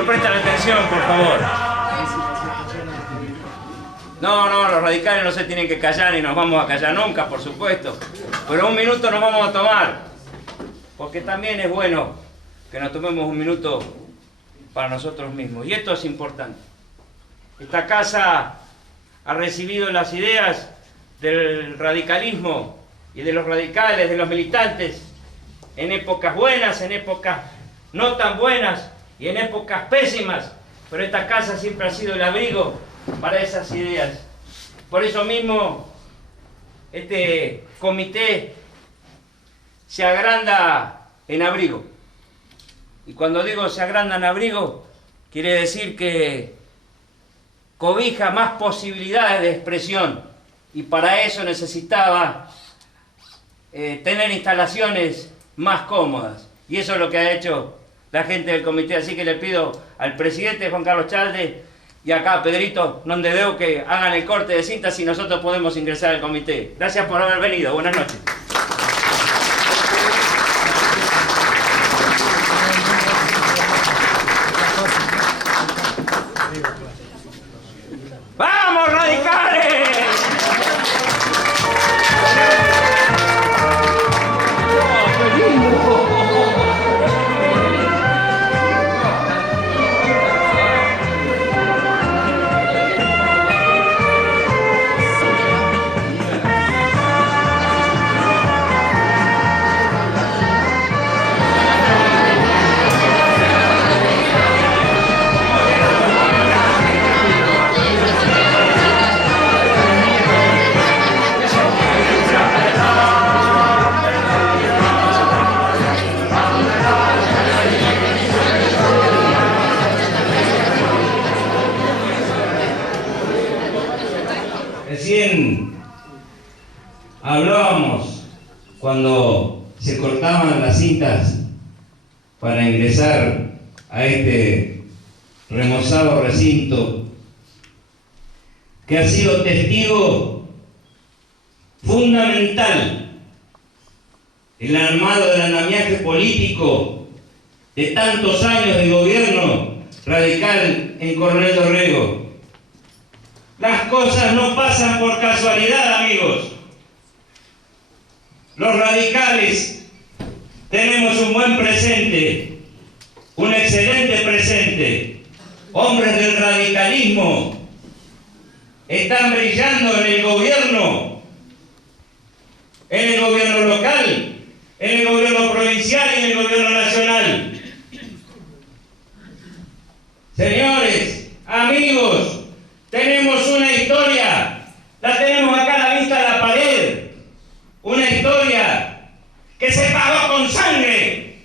nos prestan atención, por favor. No, los radicales no se tienen que callar ni nos vamos a callar nunca, por supuesto. Pero un minuto nos vamos a tomar. Porque también es bueno que nos tomemos un minuto para nosotros mismos. Y esto es importante. Esta casa ha recibido las ideas del radicalismo y de los radicales, de los militantes, en épocas buenas, en épocas no tan buenas y en épocas pésimas. Pero esta casa siempre ha sido el abrigo para esas ideas. Por eso mismo, este comité se agranda en abrigo. Y cuando digo se agranda en abrigo, quiere decir que cobija más posibilidades de expresión. Y para eso necesitaba tener instalaciones más cómodas. Y eso es lo que ha hecho la gente del comité. Así que le pido al presidente Juan Carlos Chalde y acá a Pedrito Nondedeu que hagan el corte de cintas y nosotros podemos ingresar al comité. Gracias por haber venido. Buenas noches. ¡Vamos, radicales! Recién hablábamos cuando se cortaban las cintas para ingresar a este remozado recinto que ha sido testigo fundamental el armado del andamiaje político de tantos años de gobierno radical en Coronel Dorrego. Las cosas no pasan por casualidad, amigos. Los radicales tenemos un buen presente, un excelente presente. Hombres del radicalismo están brillando en el gobierno local, en el gobierno provincial y en el gobierno nacional. Señores, amigos, tenemos una historia, la tenemos acá a la vista de la pared, una historia que se pagó con sangre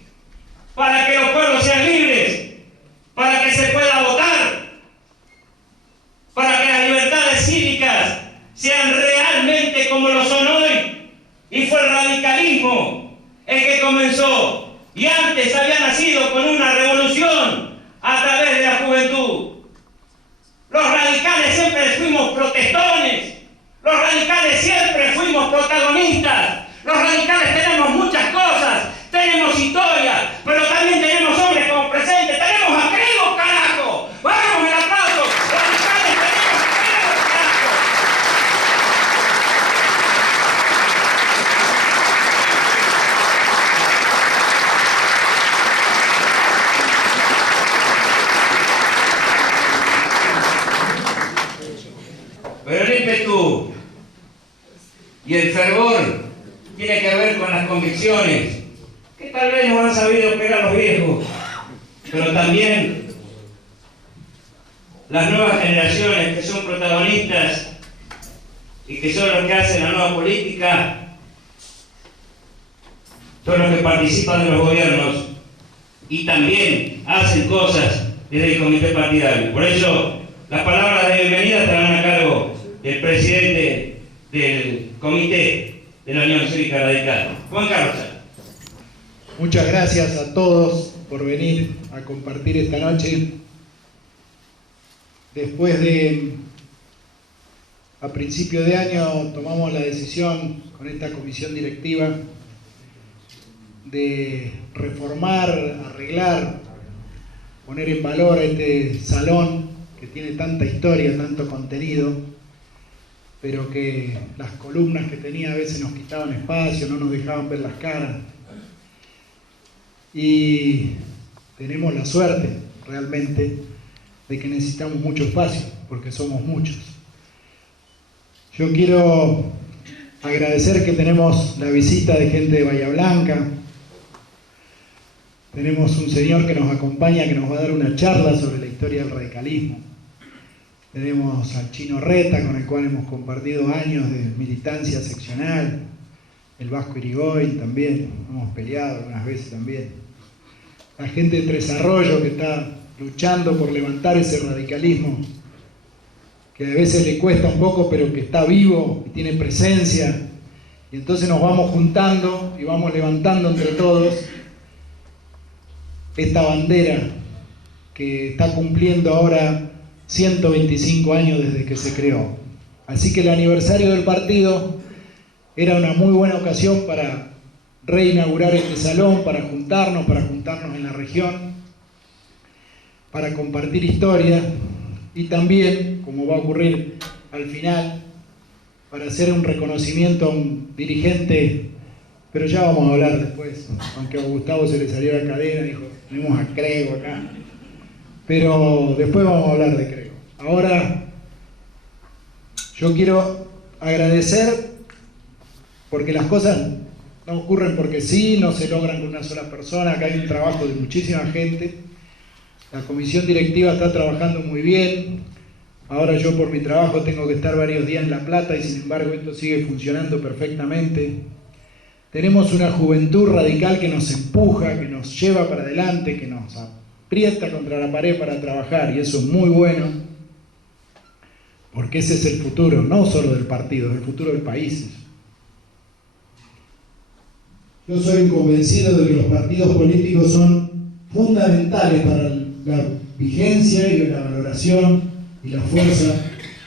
para que los pueblos sean libres, para que se pueda votar, para que las libertades cívicas sean realmente como lo son hoy. Y fue el radicalismo el que comenzó, y antes había nacido con una revolución a través de la juventud. Los radicales siempre fuimos protestones, los radicales siempre fuimos protagonistas, los radicales tenemos muchas cosas, tenemos historia, pero también tenemos hombres como presentes, tenemos a Crego, carajo, vamos, el aplauso, los radicales tenemos a Crego, carajo. Pero el ímpetu y el fervor tiene que ver con las convicciones, que tal vez nos han sabido pegar los viejos, pero también las nuevas generaciones que son protagonistas y que son los que hacen la nueva política, son los que participan de los gobiernos y también hacen cosas desde el comité partidario. Por eso, las palabras de bienvenida estarán a cargo del presidente del comité de la Unión Cívica Radical, Juan Carlos. Muchas gracias a todos por venir a compartir esta noche. Después de, a principio de año, tomamos la decisión con esta comisión directiva de reformar, arreglar poner en valor este salón que tiene tanta historia, tanto contenido, pero que las columnas que tenía a veces nos quitaban espacio, no nos dejaban ver las caras. Y tenemos la suerte, realmente, de que necesitamos mucho espacio, porque somos muchos. Yo quiero agradecer que tenemos la visita de gente de Bahía Blanca. Tenemos un señor que nos acompaña, que nos va a dar una charla sobre la historia del radicalismo. Tenemos al Chino Reta, con el cual hemos compartido años de militancia seccional. El Vasco Irigoyen también, hemos peleado algunas veces también. La gente de Tres Arroyos que está luchando por levantar ese radicalismo, que a veces le cuesta un poco, pero que está vivo y tiene presencia. Y entonces nos vamos juntando y vamos levantando entre todos esta bandera que está cumpliendo ahora 125 años desde que se creó. Así que el aniversario del partido era una muy buena ocasión para reinaugurar este salón, para juntarnos en la región, para compartir historia y también, como va a ocurrir al final, para hacer un reconocimiento a un dirigente, pero ya vamos a hablar después, aunque a Gustavo se le salió la cadena, dijo, tenemos a Crego acá, pero después vamos a hablar de Crego. Ahora, yo quiero agradecer, porque las cosas no ocurren porque sí, no se logran con una sola persona, acá hay un trabajo de muchísima gente, la comisión directiva está trabajando muy bien, ahora yo por mi trabajo tengo que estar varios días en La Plata y sin embargo esto sigue funcionando perfectamente. Tenemos una juventud radical que nos empuja, que nos lleva para adelante, que nos aprieta contra la pared para trabajar y eso es muy bueno, porque ese es el futuro, no solo del partido, es el futuro del país. Yo soy convencido de que los partidos políticos son fundamentales para la vigencia y la valoración y la fuerza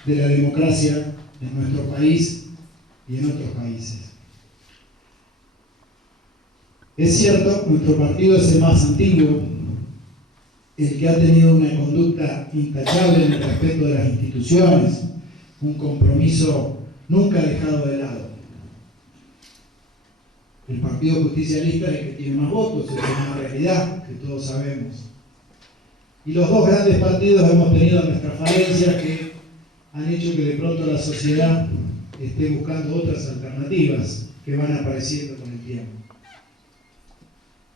de la democracia en nuestro país y en otros países. Es cierto, nuestro partido es el más antiguo, el que ha tenido una conducta intachable en el respeto de las instituciones, un compromiso nunca dejado de lado. El Partido Justicialista es el que tiene más votos, es una realidad que todos sabemos. Y los dos grandes partidos hemos tenido nuestras falencias que han hecho que de pronto la sociedad esté buscando otras alternativas que van apareciendo con el tiempo.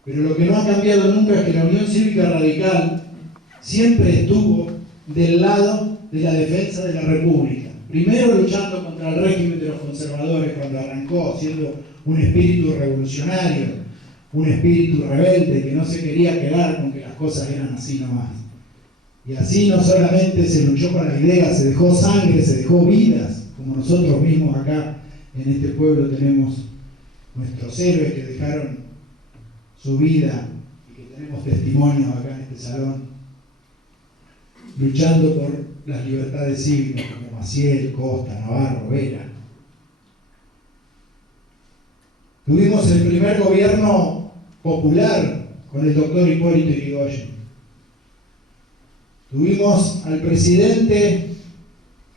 Pero lo que no ha cambiado nunca es que la Unión Cívica Radical siempre estuvo del lado de la defensa de la República. Primero luchando contra el régimen de los conservadores cuando arrancó, siendo un espíritu revolucionario, un espíritu rebelde que no se quería quedar con que las cosas eran así nomás. Y así no solamente se luchó con las ideas, se dejó sangre, se dejó vidas, como nosotros mismos acá en este pueblo tenemos nuestros héroes que dejaron su vida y que tenemos testimonios acá en este salón, luchando por las libertades cívicas como Maciel, Costa, Navarro, Vera. Tuvimos el primer gobierno popular con el doctor Hipólito Yrigoyen. Tuvimos al presidente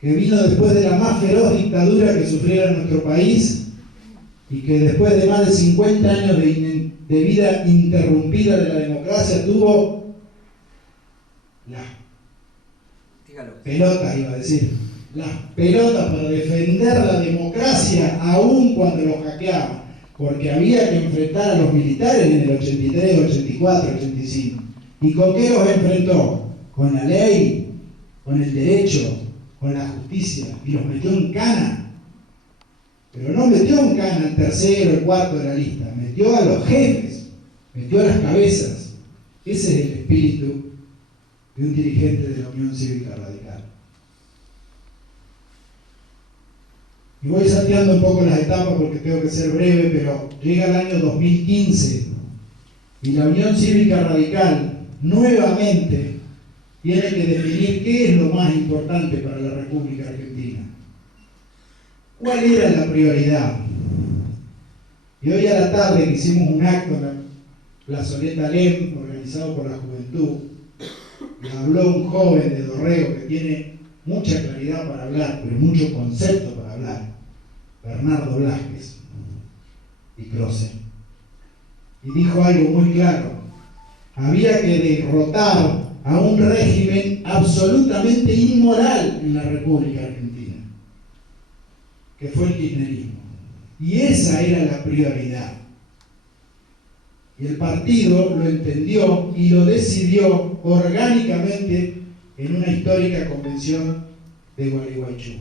que vino después de la más feroz dictadura que sufriera nuestro país y que después de más de 50 años de vida interrumpida de la democracia tuvo las pelotas, iba a decir, las pelotas para defender la democracia aún cuando lo hackeaba, porque había que enfrentar a los militares en el 83, 84, 85. ¿Y con qué los enfrentó? Con la ley, con el derecho, con la justicia, y los metió en cana. Pero no metió en cana el tercero, el cuarto de la lista, metió a los jefes, metió a las cabezas. Ese es el espíritu de un dirigente de la Unión Cívica Radical. Y voy salteando un poco las etapas porque tengo que ser breve, pero llega el año 2015 y la Unión Cívica Radical nuevamente tiene que definir qué es lo más importante para la República Argentina. ¿Cuál era la prioridad? Y hoy a la tarde que hicimos un acto en la Plazoleta Alem, organizado por la juventud, y habló un joven de Dorrego que tiene mucha claridad para hablar, pero mucho concepto para hablar, Bernardo Blázquez y Croce. Y dijo algo muy claro: había que derrotar a un régimen absolutamente inmoral en la República Argentina, que fue el kirchnerismo. Y esa era la prioridad. Y el partido lo entendió y lo decidió orgánicamente en una histórica convención de Gualeguaychú.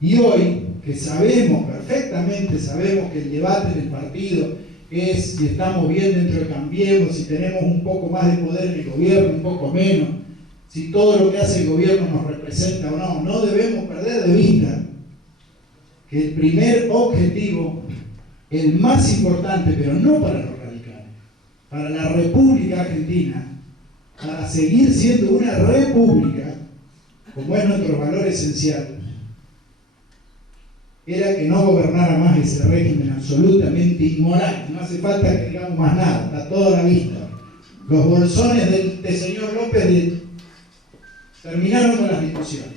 Y hoy, que sabemos perfectamente, sabemos que el debate en el partido es si estamos bien dentro de Cambiemos, si tenemos un poco más de poder en el gobierno, un poco menos, si todo lo que hace el gobierno nos representa o no, no debemos perder de vista que el primer objetivo, el más importante, pero no para los radicales, para la República Argentina, para seguir siendo una república, como es nuestro valor esencial, era que no gobernara más ese régimen absolutamente inmoral. No hace falta que digamos más nada, está todo a la vista. Los bolsones del señor López terminaron con las discusiones.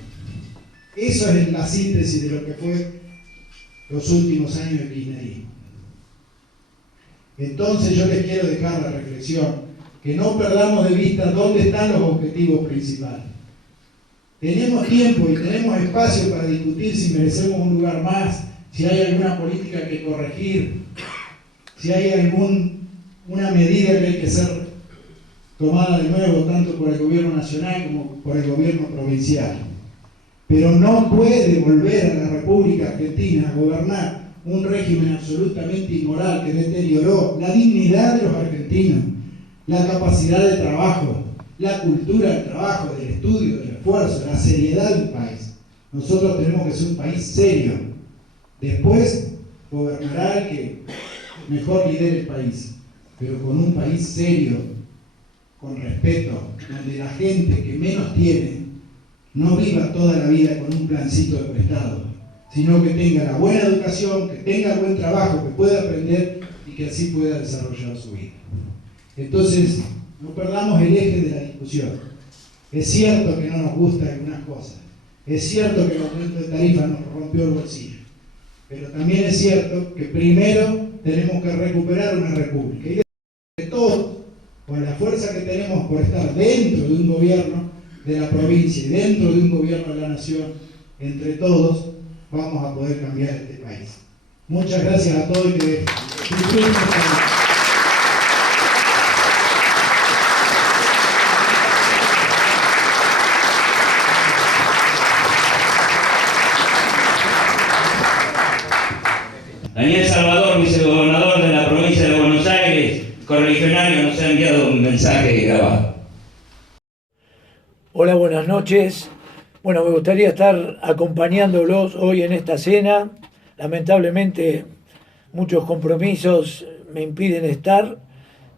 Eso es la síntesis de lo que fue los últimos años de kirchnerismo. Entonces yo les quiero dejar la reflexión, que no perdamos de vista dónde están los objetivos principales. Tenemos tiempo y tenemos espacio para discutir si merecemos un lugar más, si hay alguna política que corregir, si hay alguna medida que hay que ser tomada de nuevo, tanto por el gobierno nacional como por el gobierno provincial. Pero no puede volver a la República Argentina a gobernar un régimen absolutamente inmoral que deterioró la dignidad de los argentinos, la capacidad de trabajo, la cultura del trabajo, del estudio, del esfuerzo, la seriedad del país. Nosotros tenemos que ser un país serio. Después gobernará el que mejor lidere el país, pero con un país serio, con respeto, donde la gente que menos tiene no viva toda la vida con un plancito de prestado, sino que tenga la buena educación, que tenga buen trabajo, que pueda aprender y que así pueda desarrollar su vida. Entonces, no perdamos el eje de la discusión. Es cierto que no nos gustan algunas cosas, es cierto que el aumento de tarifas nos rompió el bolsillo, pero también es cierto que primero tenemos que recuperar una república, y de todos, con la fuerza que tenemos por estar dentro de un gobierno de la provincia y dentro de un gobierno de la nación, entre todos vamos a poder cambiar este país. Muchas gracias a todos y que disfruten esta noche. Daniel Salvador, vicegobernador de la provincia de Buenos Aires, correligionario, nos ha enviado un mensaje grabado. Hola, buenas noches. Bueno, me gustaría estar acompañándolos hoy en esta cena. Lamentablemente, muchos compromisos me impiden estar,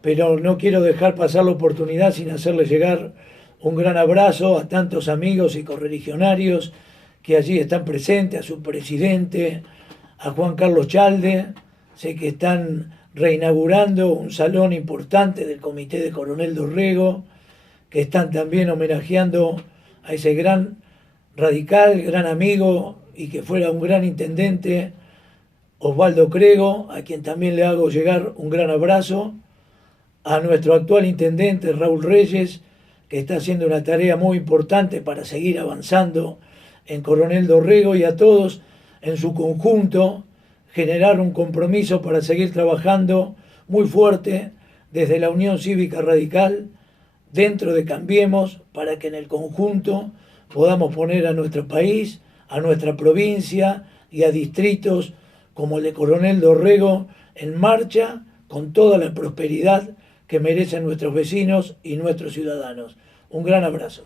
pero no quiero dejar pasar la oportunidad sin hacerles llegar un gran abrazo a tantos amigos y correligionarios que allí están presentes, a su presidente, a Juan Carlos Chalde. Sé que están reinaugurando un salón importante del Comité de Coronel Dorrego, que están también homenajeando a ese gran radical, gran amigo y que fuera un gran intendente, Osvaldo Crego, a quien también le hago llegar un gran abrazo, a nuestro actual intendente Raúl Reyes, que está haciendo una tarea muy importante para seguir avanzando en Coronel Dorrego, y a todos en su conjunto, generar un compromiso para seguir trabajando muy fuerte desde la Unión Cívica Radical, dentro de Cambiemos, para que en el conjunto podamos poner a nuestro país, a nuestra provincia y a distritos como el de Coronel Dorrego en marcha con toda la prosperidad que merecen nuestros vecinos y nuestros ciudadanos. Un gran abrazo.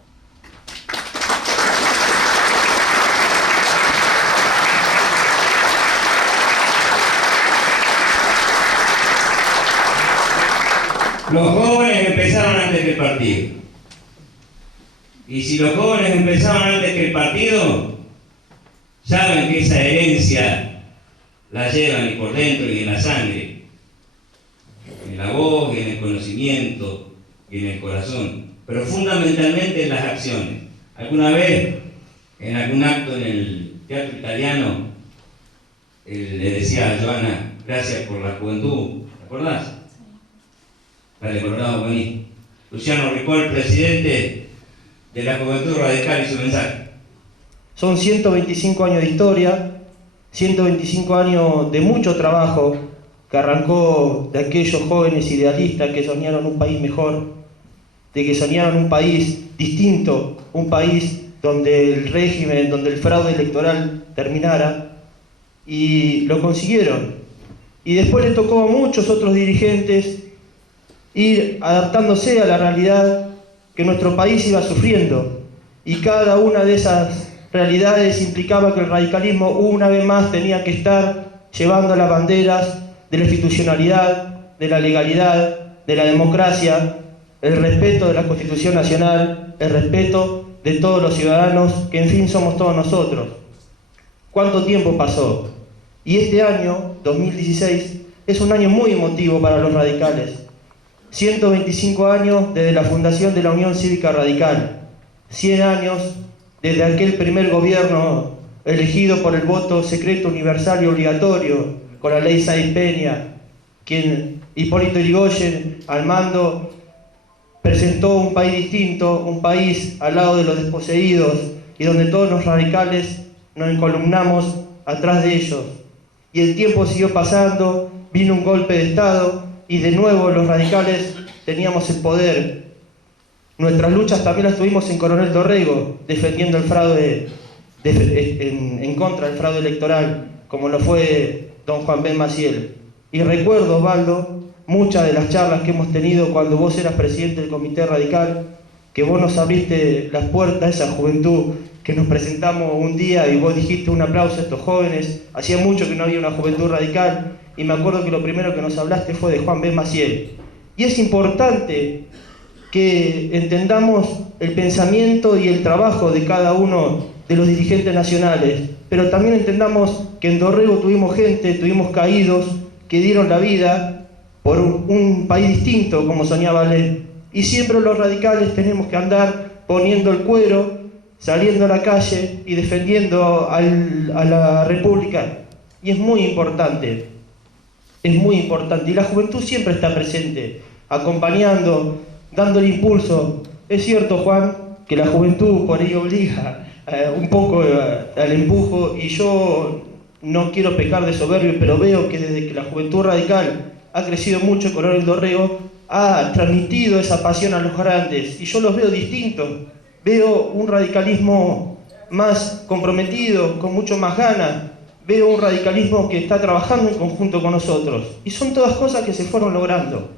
Los jóvenes empezaron antes que el partido. Y si los jóvenes empezaron antes que el partido, saben que esa herencia la llevan y por dentro y en la sangre, en la voz y en el conocimiento y en el corazón, pero fundamentalmente en las acciones. Alguna vez, en algún acto en el Teatro Italiano, le decía a Joana, gracias por la juventud, ¿te acordás? Dale, Colorado, vení. Luciano Ripoll, presidente de la Juventud Radical, y su mensaje. Son 125 años de historia, 125 años de mucho trabajo que arrancó de aquellos jóvenes idealistas que soñaron un país mejor, de que soñaron un país distinto, un país donde el régimen, donde el fraude electoral terminara, y lo consiguieron. Y después les tocó a muchos otros dirigentes ir adaptándose a la realidad que nuestro país iba sufriendo, y cada una de esas realidades implicaba que el radicalismo una vez más tenía que estar llevando las banderas de la institucionalidad, de la legalidad, de la democracia, el respeto de la Constitución Nacional, el respeto de todos los ciudadanos, que en fin somos todos nosotros. ¿Cuánto tiempo pasó? Y este año, 2016, es un año muy emotivo para los radicales. 125 años desde la fundación de la Unión Cívica Radical, 100 años desde aquel primer gobierno elegido por el voto secreto, universal y obligatorio, con la ley Sáenz Peña, quien Hipólito Yrigoyen al mando presentó un país distinto, un país al lado de los desposeídos, y donde todos los radicales nos encolumnamos atrás de ellos. Y el tiempo siguió pasando, vino un golpe de Estado, y de nuevo los radicales teníamos el poder. Nuestras luchas también las tuvimos en Coronel Dorrego, defendiendo el fraude, en contra del fraude electoral, como lo fue don Juan Ben Maciel. Y recuerdo, Osvaldo, muchas de las charlas que hemos tenido cuando vos eras presidente del Comité Radical, que vos nos abriste las puertas a esa juventud, que nos presentamos un día y vos dijiste un aplauso a estos jóvenes. Hacía mucho que no había una juventud radical, y me acuerdo que lo primero que nos hablaste fue de Juan Ben Maciel. Y es importante que entendamos el pensamiento y el trabajo de cada uno de los dirigentes nacionales, pero también entendamos que en Dorrego tuvimos gente, tuvimos caídos que dieron la vida por un país distinto como soñaba Alem. Y siempre los radicales tenemos que andar poniendo el cuero, saliendo a la calle y defendiendo a la República. Y es muy importante, y la juventud siempre está presente, acompañando, dándole impulso. Es cierto, Juan, que la juventud por ahí obliga un poco al empujo, y yo no quiero pecar de soberbio, pero veo que desde que la juventud radical ha crecido mucho, Coronel Dorrego ha transmitido esa pasión a los grandes, y yo los veo distintos. Veo un radicalismo más comprometido, con mucho más ganas. Veo un radicalismo que está trabajando en conjunto con nosotros, y son todas cosas que se fueron logrando.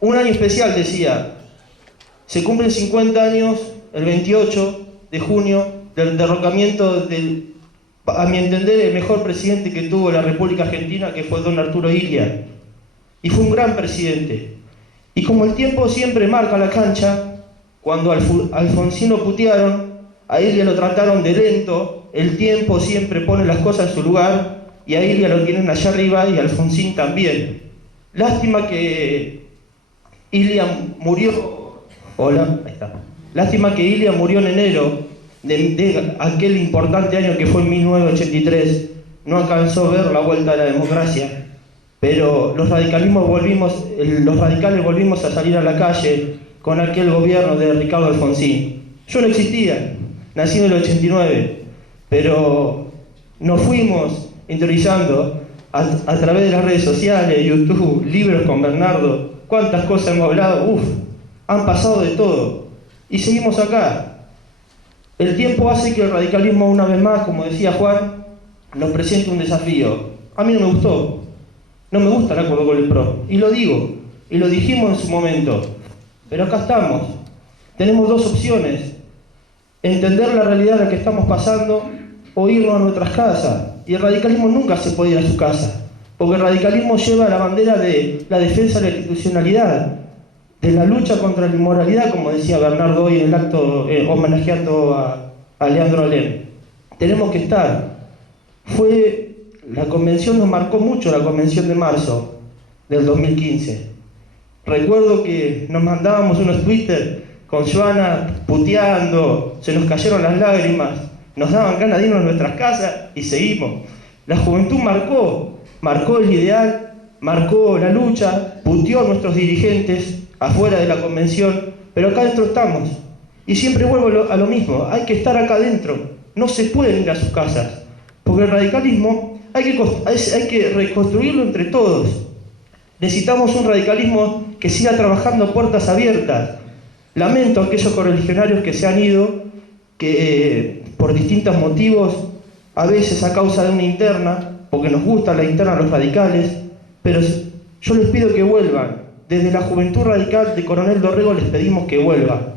Un año especial, decía, se cumplen 50 años, el 28 de junio, del derrocamiento del, a mi entender, el mejor presidente que tuvo la República Argentina, que fue don Arturo Illia. Y fue un gran presidente. Y como el tiempo siempre marca la cancha, cuando a Alfonsín lo putearon, a Illia lo trataron de lento, el tiempo siempre pone las cosas en su lugar, y a Illia lo tienen allá arriba y a Alfonsín también. Lástima que Illia murió. Hola, ahí está. Lástima que Illia murió en enero de aquel importante año que fue en 1983. No alcanzó a ver la vuelta de la democracia, pero los radicales volvimos a salir a la calle con aquel gobierno de Ricardo Alfonsín. Yo no existía, nací en el 89, pero nos fuimos interiorizando a través de las redes sociales, YouTube, libros con Bernardo. Cuántas cosas hemos hablado, han pasado de todo, y seguimos acá. El tiempo hace que el radicalismo, una vez más, como decía Juan, nos presente un desafío. A mí no me gustó, no me gusta el acuerdo con el PRO, y lo digo, y lo dijimos en su momento, pero acá estamos. Tenemos dos opciones: entender la realidad en la que estamos pasando o irnos a nuestras casas. Y el radicalismo nunca se puede ir a su casa, porque el radicalismo lleva la bandera de la defensa de la institucionalidad, de la lucha contra la inmoralidad, como decía Bernardo hoy en el acto homenajeando a Leandro Alem. Tenemos que estar. La convención nos marcó mucho, la convención de marzo del 2015. Recuerdo que nos mandábamos unos Twitter con Joana puteando, se nos cayeron las lágrimas, nos daban ganas de irnos a nuestras casas y seguimos. La juventud marcó el ideal, marcó la lucha, puteó a nuestros dirigentes afuera de la convención, pero acá adentro estamos. Y siempre vuelvo a lo mismo, hay que estar acá adentro, no se pueden ir a sus casas, porque el radicalismo hay que reconstruirlo entre todos. Necesitamos un radicalismo que siga trabajando a puertas abiertas. Lamento a aquellos correligionarios que se han ido, que por distintos motivos, a veces a causa de una interna, porque nos gusta la interna a los radicales, pero yo les pido que vuelvan. Desde la Juventud Radical de Coronel Dorrego les pedimos que vuelvan.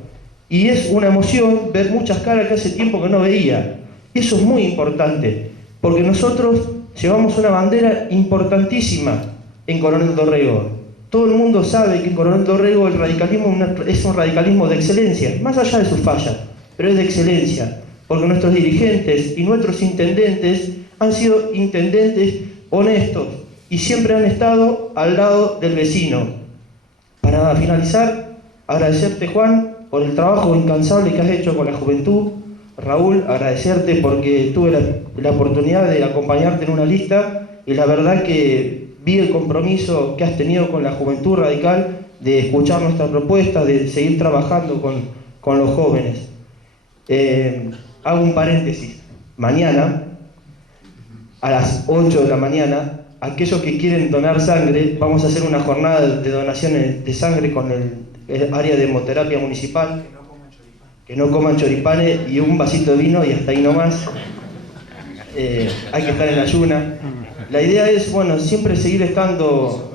Y es una emoción ver muchas caras que hace tiempo que no veía. Y eso es muy importante, porque nosotros llevamos una bandera importantísima en Coronel Dorrego. Todo el mundo sabe que en Coronel Dorrego el radicalismo es un radicalismo de excelencia, más allá de sus fallas, pero es de excelencia, porque nuestros dirigentes y nuestros intendentes han sido intendentes honestos y siempre han estado al lado del vecino. Para finalizar, agradecerte, Juan, por el trabajo incansable que has hecho con la juventud. Raúl, agradecerte porque tuve la oportunidad de acompañarte en una lista y la verdad que vi el compromiso que has tenido con la Juventud Radical de escuchar nuestras propuestas, de seguir trabajando con los jóvenes. Hago un paréntesis. Mañana, a las 8 de la mañana, aquellos que quieren donar sangre, vamos a hacer una jornada de donaciones de sangre con el área de hemoterapia municipal. Que no coman choripanes y un vasito de vino y hasta ahí nomás. Hay que estar en ayuna. La idea es, bueno, siempre seguir estando...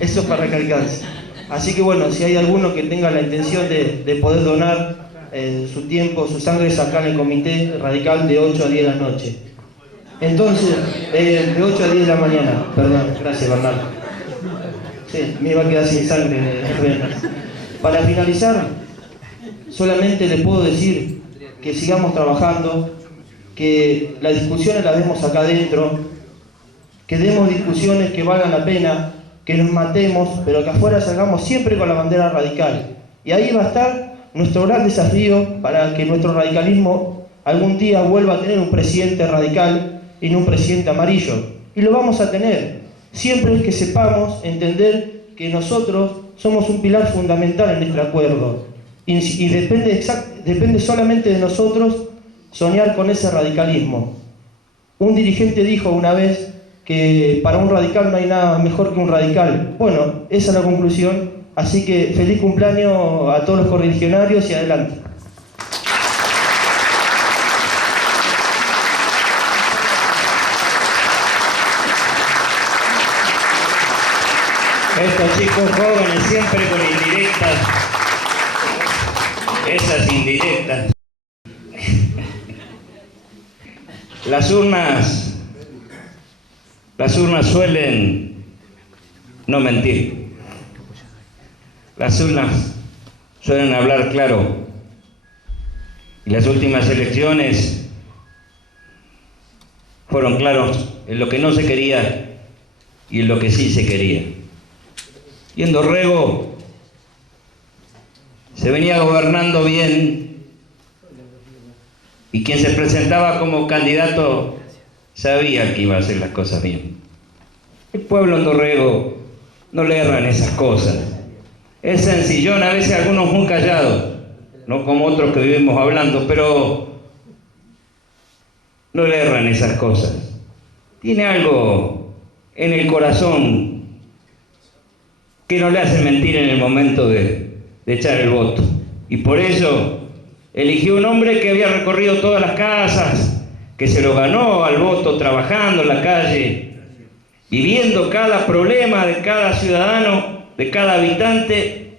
Eso es para recalcarse. Así que bueno, si hay alguno que tenga la intención de poder donar su tiempo, su sangre, acá en el comité radical de 8 a 10 de la noche. Entonces, de 8 a 10 de la mañana, perdón, gracias Bernardo. Sí, me iba a quedar sin sangre. Para finalizar, solamente les puedo decir que sigamos trabajando, que las discusiones las demos acá adentro, que demos discusiones que valgan la pena, que nos matemos, pero que afuera salgamos siempre con la bandera radical. Y ahí va a estar nuestro gran desafío para que nuestro radicalismo algún día vuelva a tener un presidente radical y no un presidente amarillo. Y lo vamos a tener, siempre que sepamos entender que nosotros somos un pilar fundamental en este acuerdo. Y depende solamente de nosotros soñar con ese radicalismo. Un dirigente dijo una vez que para un radical no hay nada mejor que un radical. Bueno, esa es la conclusión. Así que feliz cumpleaños a todos los correligionarios y adelante. Estos chicos jóvenes siempre con indirectas. Esas indirectas. Las urnas suelen no mentir. Las urnas suelen hablar claro. Y las últimas elecciones fueron claros en lo que no se quería y en lo que sí se quería. Y en Dorrego se venía gobernando bien, y quien se presentaba como candidato sabía que iba a hacer las cosas bien. El pueblo en Dorrego no le erran esas cosas. Es sencillón, a veces algunos muy callados, no como otros que vivimos hablando, pero no le erran esas cosas. Tiene algo en el corazón que no le hace mentir en el momento de echar el voto. Y por eso eligió un hombre que había recorrido todas las casas, que se lo ganó al voto trabajando en la calle, viviendo cada problema de cada ciudadano, de cada habitante,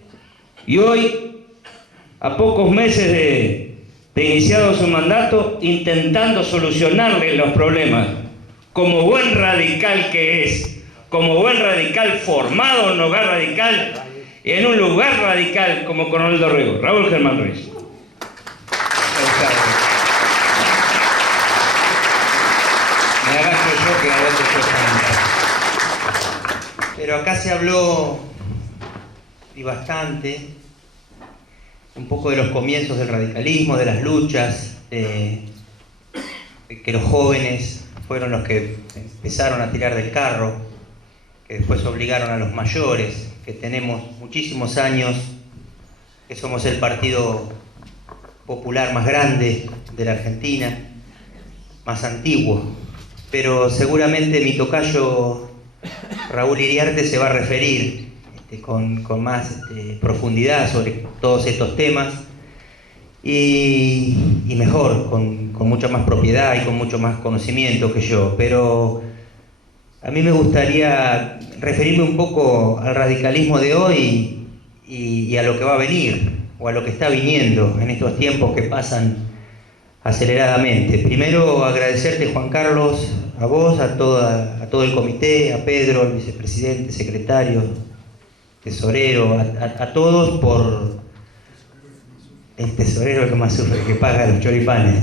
y hoy, a pocos meses de iniciado su mandato, intentando solucionarle los problemas, como buen radical que es, como buen radical formado en un hogar radical, y en un lugar radical como Coronel Dorrego. Raúl Germán Ruiz. Me agacho yo que a veces yo. Pero acá se habló y bastante, un poco de los comienzos del radicalismo, de las luchas, de que los jóvenes fueron los que empezaron a tirar del carro, que después obligaron a los mayores, que tenemos muchísimos años, que somos el partido popular más grande de la Argentina, más antiguo. Pero seguramente mi tocayo Raúl Iriarte se va a referir con más profundidad sobre todos estos temas y mejor, con mucha más propiedad y con mucho más conocimiento que yo. Pero a mí me gustaría referirme un poco al radicalismo de hoy y a lo que va a venir, o a lo que está viniendo en estos tiempos que pasan aceleradamente. Primero agradecerte, Juan Carlos, a vos, a todo el comité, a Pedro, el vicepresidente, secretario, tesorero, a todos por el tesorero, el que más sufre, que paga los choripanes,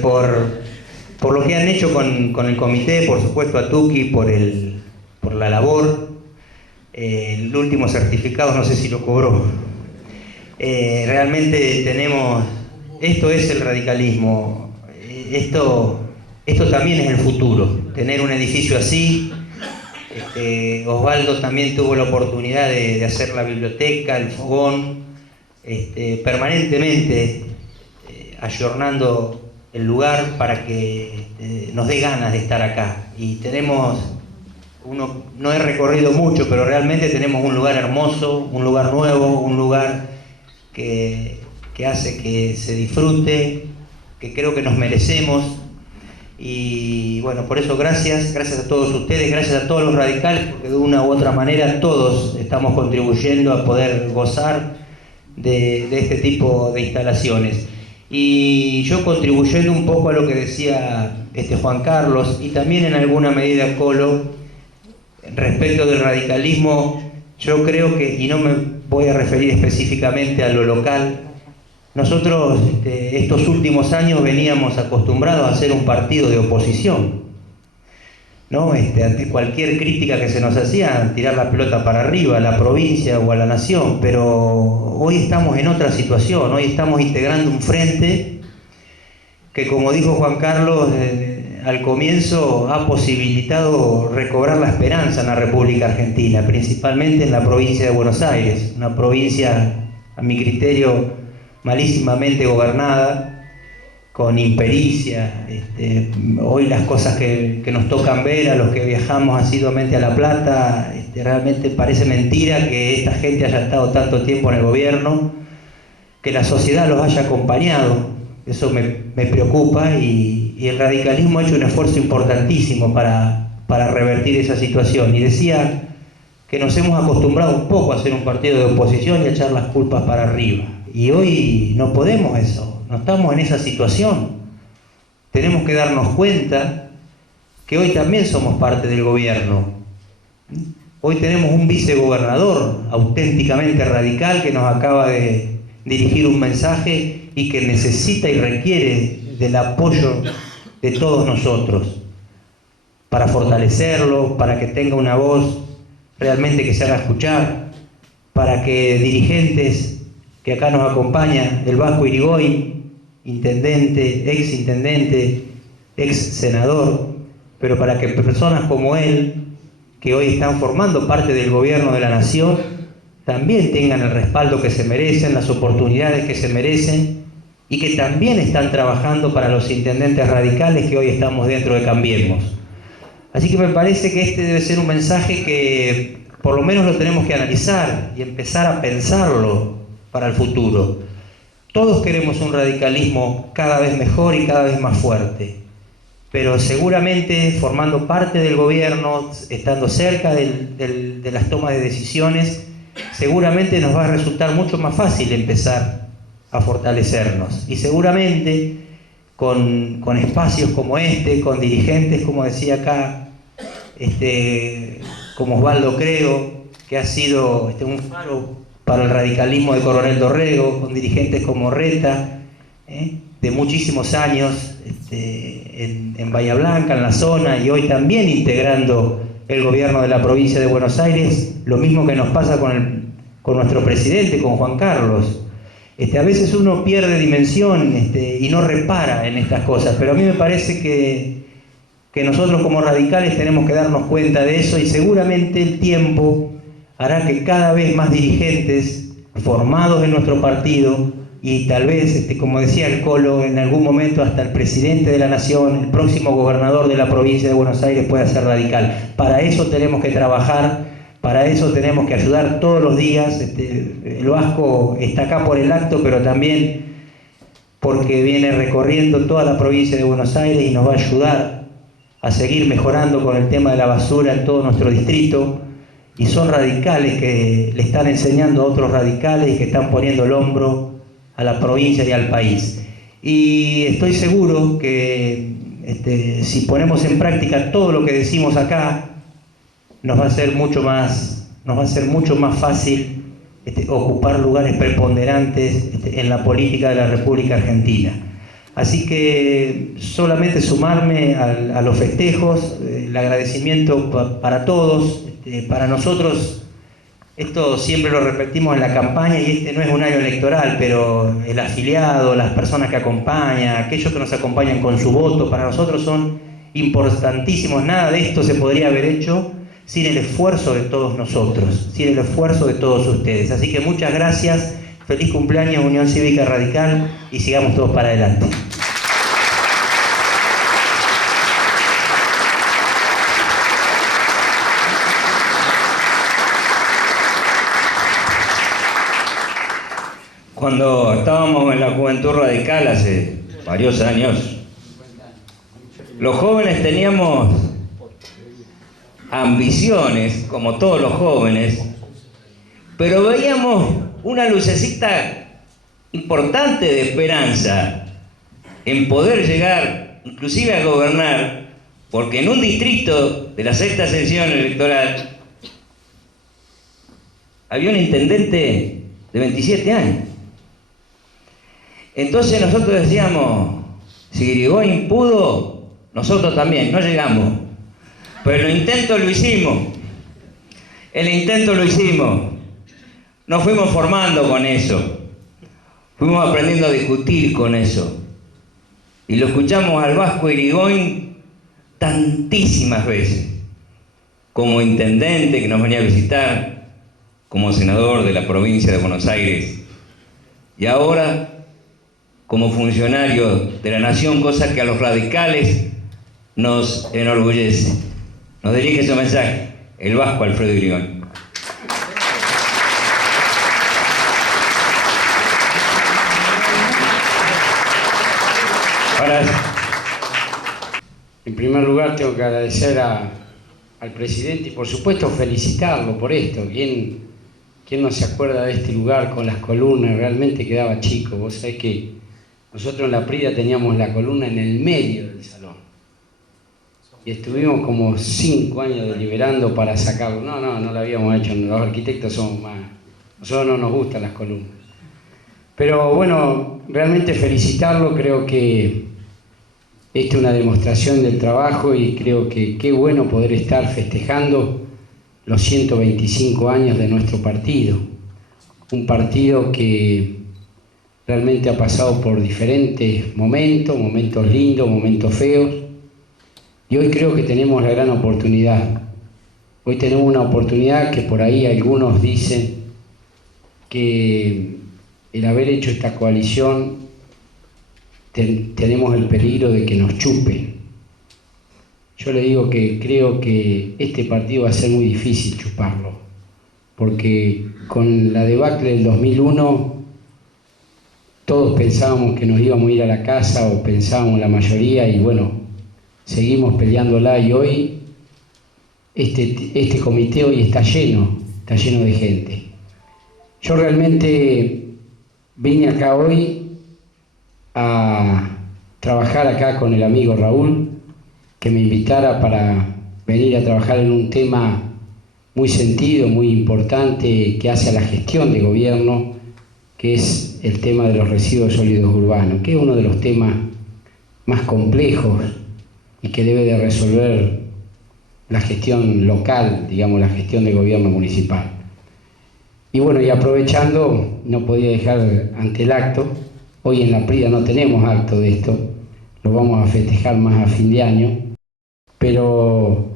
por lo que han hecho con el comité, por supuesto a Tuki por la labor. El último certificado no sé si lo cobró. Realmente tenemos, esto es el radicalismo, esto también es el futuro, tener un edificio así. Osvaldo también tuvo la oportunidad de hacer la biblioteca, el fogón, permanentemente ayornando el lugar para que nos dé ganas de estar acá. Y no he recorrido mucho, pero realmente tenemos un lugar hermoso, un lugar nuevo, un lugar que hace que se disfrute, que creo que nos merecemos. Y bueno, por eso gracias a todos ustedes, gracias a todos los radicales, porque de una u otra manera todos estamos contribuyendo a poder gozar de este tipo de instalaciones. Y yo, contribuyendo un poco a lo que decía Juan Carlos, y también en alguna medida Colo, respecto del radicalismo, yo creo que, y no me voy a referir específicamente a lo local, nosotros estos últimos años veníamos acostumbrados a ser un partido de oposición, ¿no? Ante cualquier crítica que se nos hacía, tirar la pelota para arriba, a la provincia o a la nación. Pero hoy estamos en otra situación, hoy estamos integrando un frente que, como dijo Juan Carlos al comienzo, ha posibilitado recobrar la esperanza en la República Argentina, principalmente en la provincia de Buenos Aires, una provincia, a mi criterio, malísimamente gobernada, con impericia. Hoy las cosas que nos tocan ver a los que viajamos asiduamente a La Plata, realmente parece mentira que esta gente haya estado tanto tiempo en el gobierno, que la sociedad los haya acompañado. Eso me preocupa, y el radicalismo ha hecho un esfuerzo importantísimo para revertir esa situación. Y decía que nos hemos acostumbrado un poco a ser un partido de oposición y a echar las culpas para arriba. Y hoy no podemos eso, no estamos en esa situación. Tenemos que darnos cuenta que hoy también somos parte del gobierno. Hoy tenemos un vicegobernador auténticamente radical que nos acaba de dirigir un mensaje y que necesita y requiere del apoyo de todos nosotros para fortalecerlo, para que tenga una voz realmente que se haga escuchar, para que dirigentes que acá nos acompaña, el Vasco Irigoyen, intendente, ex senador, pero para que personas como él, que hoy están formando parte del gobierno de la nación, también tengan el respaldo que se merecen, las oportunidades que se merecen, y que también están trabajando para los intendentes radicales que hoy estamos dentro de Cambiemos. Así que me parece que este debe ser un mensaje que por lo menos lo tenemos que analizar y empezar a pensarlo para el futuro. Todos queremos un radicalismo cada vez mejor y cada vez más fuerte, pero seguramente formando parte del gobierno, estando cerca de las tomas de decisiones, seguramente nos va a resultar mucho más fácil empezar a fortalecernos. Y seguramente con espacios como con dirigentes, como decía acá, como Osvaldo Creo, que ha sido un faro para el radicalismo de Coronel Dorrego, con dirigentes como Reta, de muchísimos años en Bahía Blanca, en la zona, y hoy también integrando el gobierno de la provincia de Buenos Aires, lo mismo que nos pasa con con nuestro presidente, con Juan Carlos. A veces uno pierde dimensión y no repara en estas cosas, pero a mí me parece que nosotros como radicales tenemos que darnos cuenta de eso, y seguramente el tiempo hará que cada vez más dirigentes formados en nuestro partido, y tal vez, como decía el Colo, en algún momento hasta el presidente de la Nación, el próximo gobernador de la provincia de Buenos Aires pueda ser radical. Para eso tenemos que trabajar, para eso tenemos que ayudar todos los días. El Vasco está acá por el acto, pero también porque viene recorriendo toda la provincia de Buenos Aires y nos va a ayudar a seguir mejorando con el tema de la basura en todo nuestro distrito. Y son radicales que le están enseñando a otros radicales y que están poniendo el hombro a la provincia y al país. Y estoy seguro que si ponemos en práctica todo lo que decimos acá, nos va a ser mucho más fácil ocupar lugares preponderantes en la política de la República Argentina. Así que solamente sumarme a los festejos, el agradecimiento para todos. Para nosotros, esto siempre lo repetimos en la campaña, y no es un año electoral, pero el afiliado, las personas que acompañan, aquellos que nos acompañan con su voto, para nosotros son importantísimos. Nada de esto se podría haber hecho sin el esfuerzo de todos nosotros, sin el esfuerzo de todos ustedes. Así que muchas gracias, feliz cumpleaños Unión Cívica Radical, y sigamos todos para adelante. Cuando estábamos en la Juventud Radical hace varios años, los jóvenes teníamos ambiciones, como todos los jóvenes, pero veíamos una lucecita importante de esperanza en poder llegar inclusive a gobernar, porque en un distrito de la sexta sesión electoral había un intendente de 27 años. Entonces nosotros decíamos, si Irigoyen pudo, nosotros también, no llegamos. Pero el intento lo hicimos. Nos fuimos formando con eso. Fuimos aprendiendo a discutir con eso. Y lo escuchamos al Vasco Irigoyen tantísimas veces. Como intendente que nos venía a visitar, como senador de la provincia de Buenos Aires. Y ahora como funcionario de la Nación, cosa que a los radicales nos enorgullece. Nos dirige ese mensaje el Vasco Alfredo Irigoyen. En primer lugar tengo que agradecer al presidente y por supuesto felicitarlo por esto. ¿Quién no se acuerda de este lugar con las columnas? Realmente quedaba chico. Vos sabés que nosotros en la Prida teníamos la columna en el medio del salón. Y estuvimos como 5 años deliberando para sacarlo. No lo habíamos hecho. Los arquitectos somos más... Nosotros no nos gustan las columnas. Pero bueno, realmente felicitarlo. Creo que esta es una demostración del trabajo y creo que qué bueno poder estar festejando los 125 años de nuestro partido. Un partido que realmente ha pasado por diferentes momentos lindos, momentos feos, y hoy creo que tenemos la gran oportunidad. Hoy tenemos una oportunidad que por ahí algunos dicen que el haber hecho esta coalición tenemos el peligro de que nos chupen. Yo le digo que creo que este partido va a ser muy difícil chuparlo, porque con la debacle del 2001 todos pensábamos que nos íbamos a ir a la casa, o pensábamos la mayoría, y bueno, seguimos peleándola, y hoy este comité hoy está lleno de gente. Yo realmente vine acá hoy a trabajar acá con el amigo Raúl, que me invitara para venir a trabajar en un tema muy sentido, muy importante, que hace a la gestión de gobierno, que es el tema de los residuos sólidos urbanos, que es uno de los temas más complejos y que debe de resolver la gestión local, digamos, la gestión de gobierno municipal. Y bueno, y aprovechando, no podía dejar ante el acto, hoy en la Prida no tenemos acto de esto, lo vamos a festejar más a fin de año, pero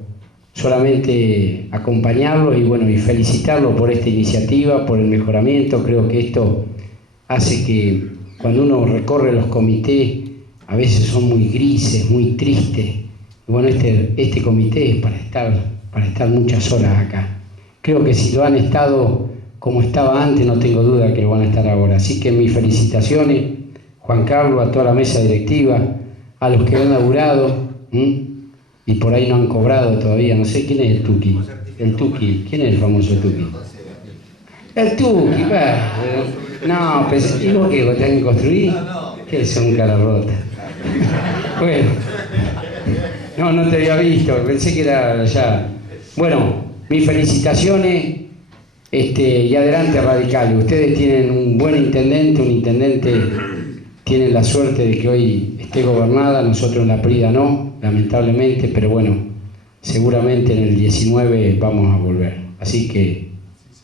solamente acompañarlo y bueno, y felicitarlo por esta iniciativa, por el mejoramiento. Creo que esto hace que cuando uno recorre los comités, a veces son muy grises, muy tristes. Y bueno, este comité es para estar muchas horas acá. Creo que si lo han estado como estaba antes, no tengo duda que lo van a estar ahora. Así que mis felicitaciones, Juan Carlos, a toda la mesa directiva, a los que han laburado, y por ahí no han cobrado todavía. No sé quién es el Tuki. El Tuki, ¿quién es el famoso Tuki? El Tuki, no, pues, ¿y vos qué? ¿Vos tenés que construir? Que son cara rota. Bueno, no te había visto, pensé que era ya. Bueno, mis felicitaciones. Y adelante Radicales, ustedes tienen un buen intendente, tienen la suerte de que hoy esté gobernada, nosotros en la Prida no, lamentablemente, pero bueno, seguramente en el 19 vamos a volver. Así que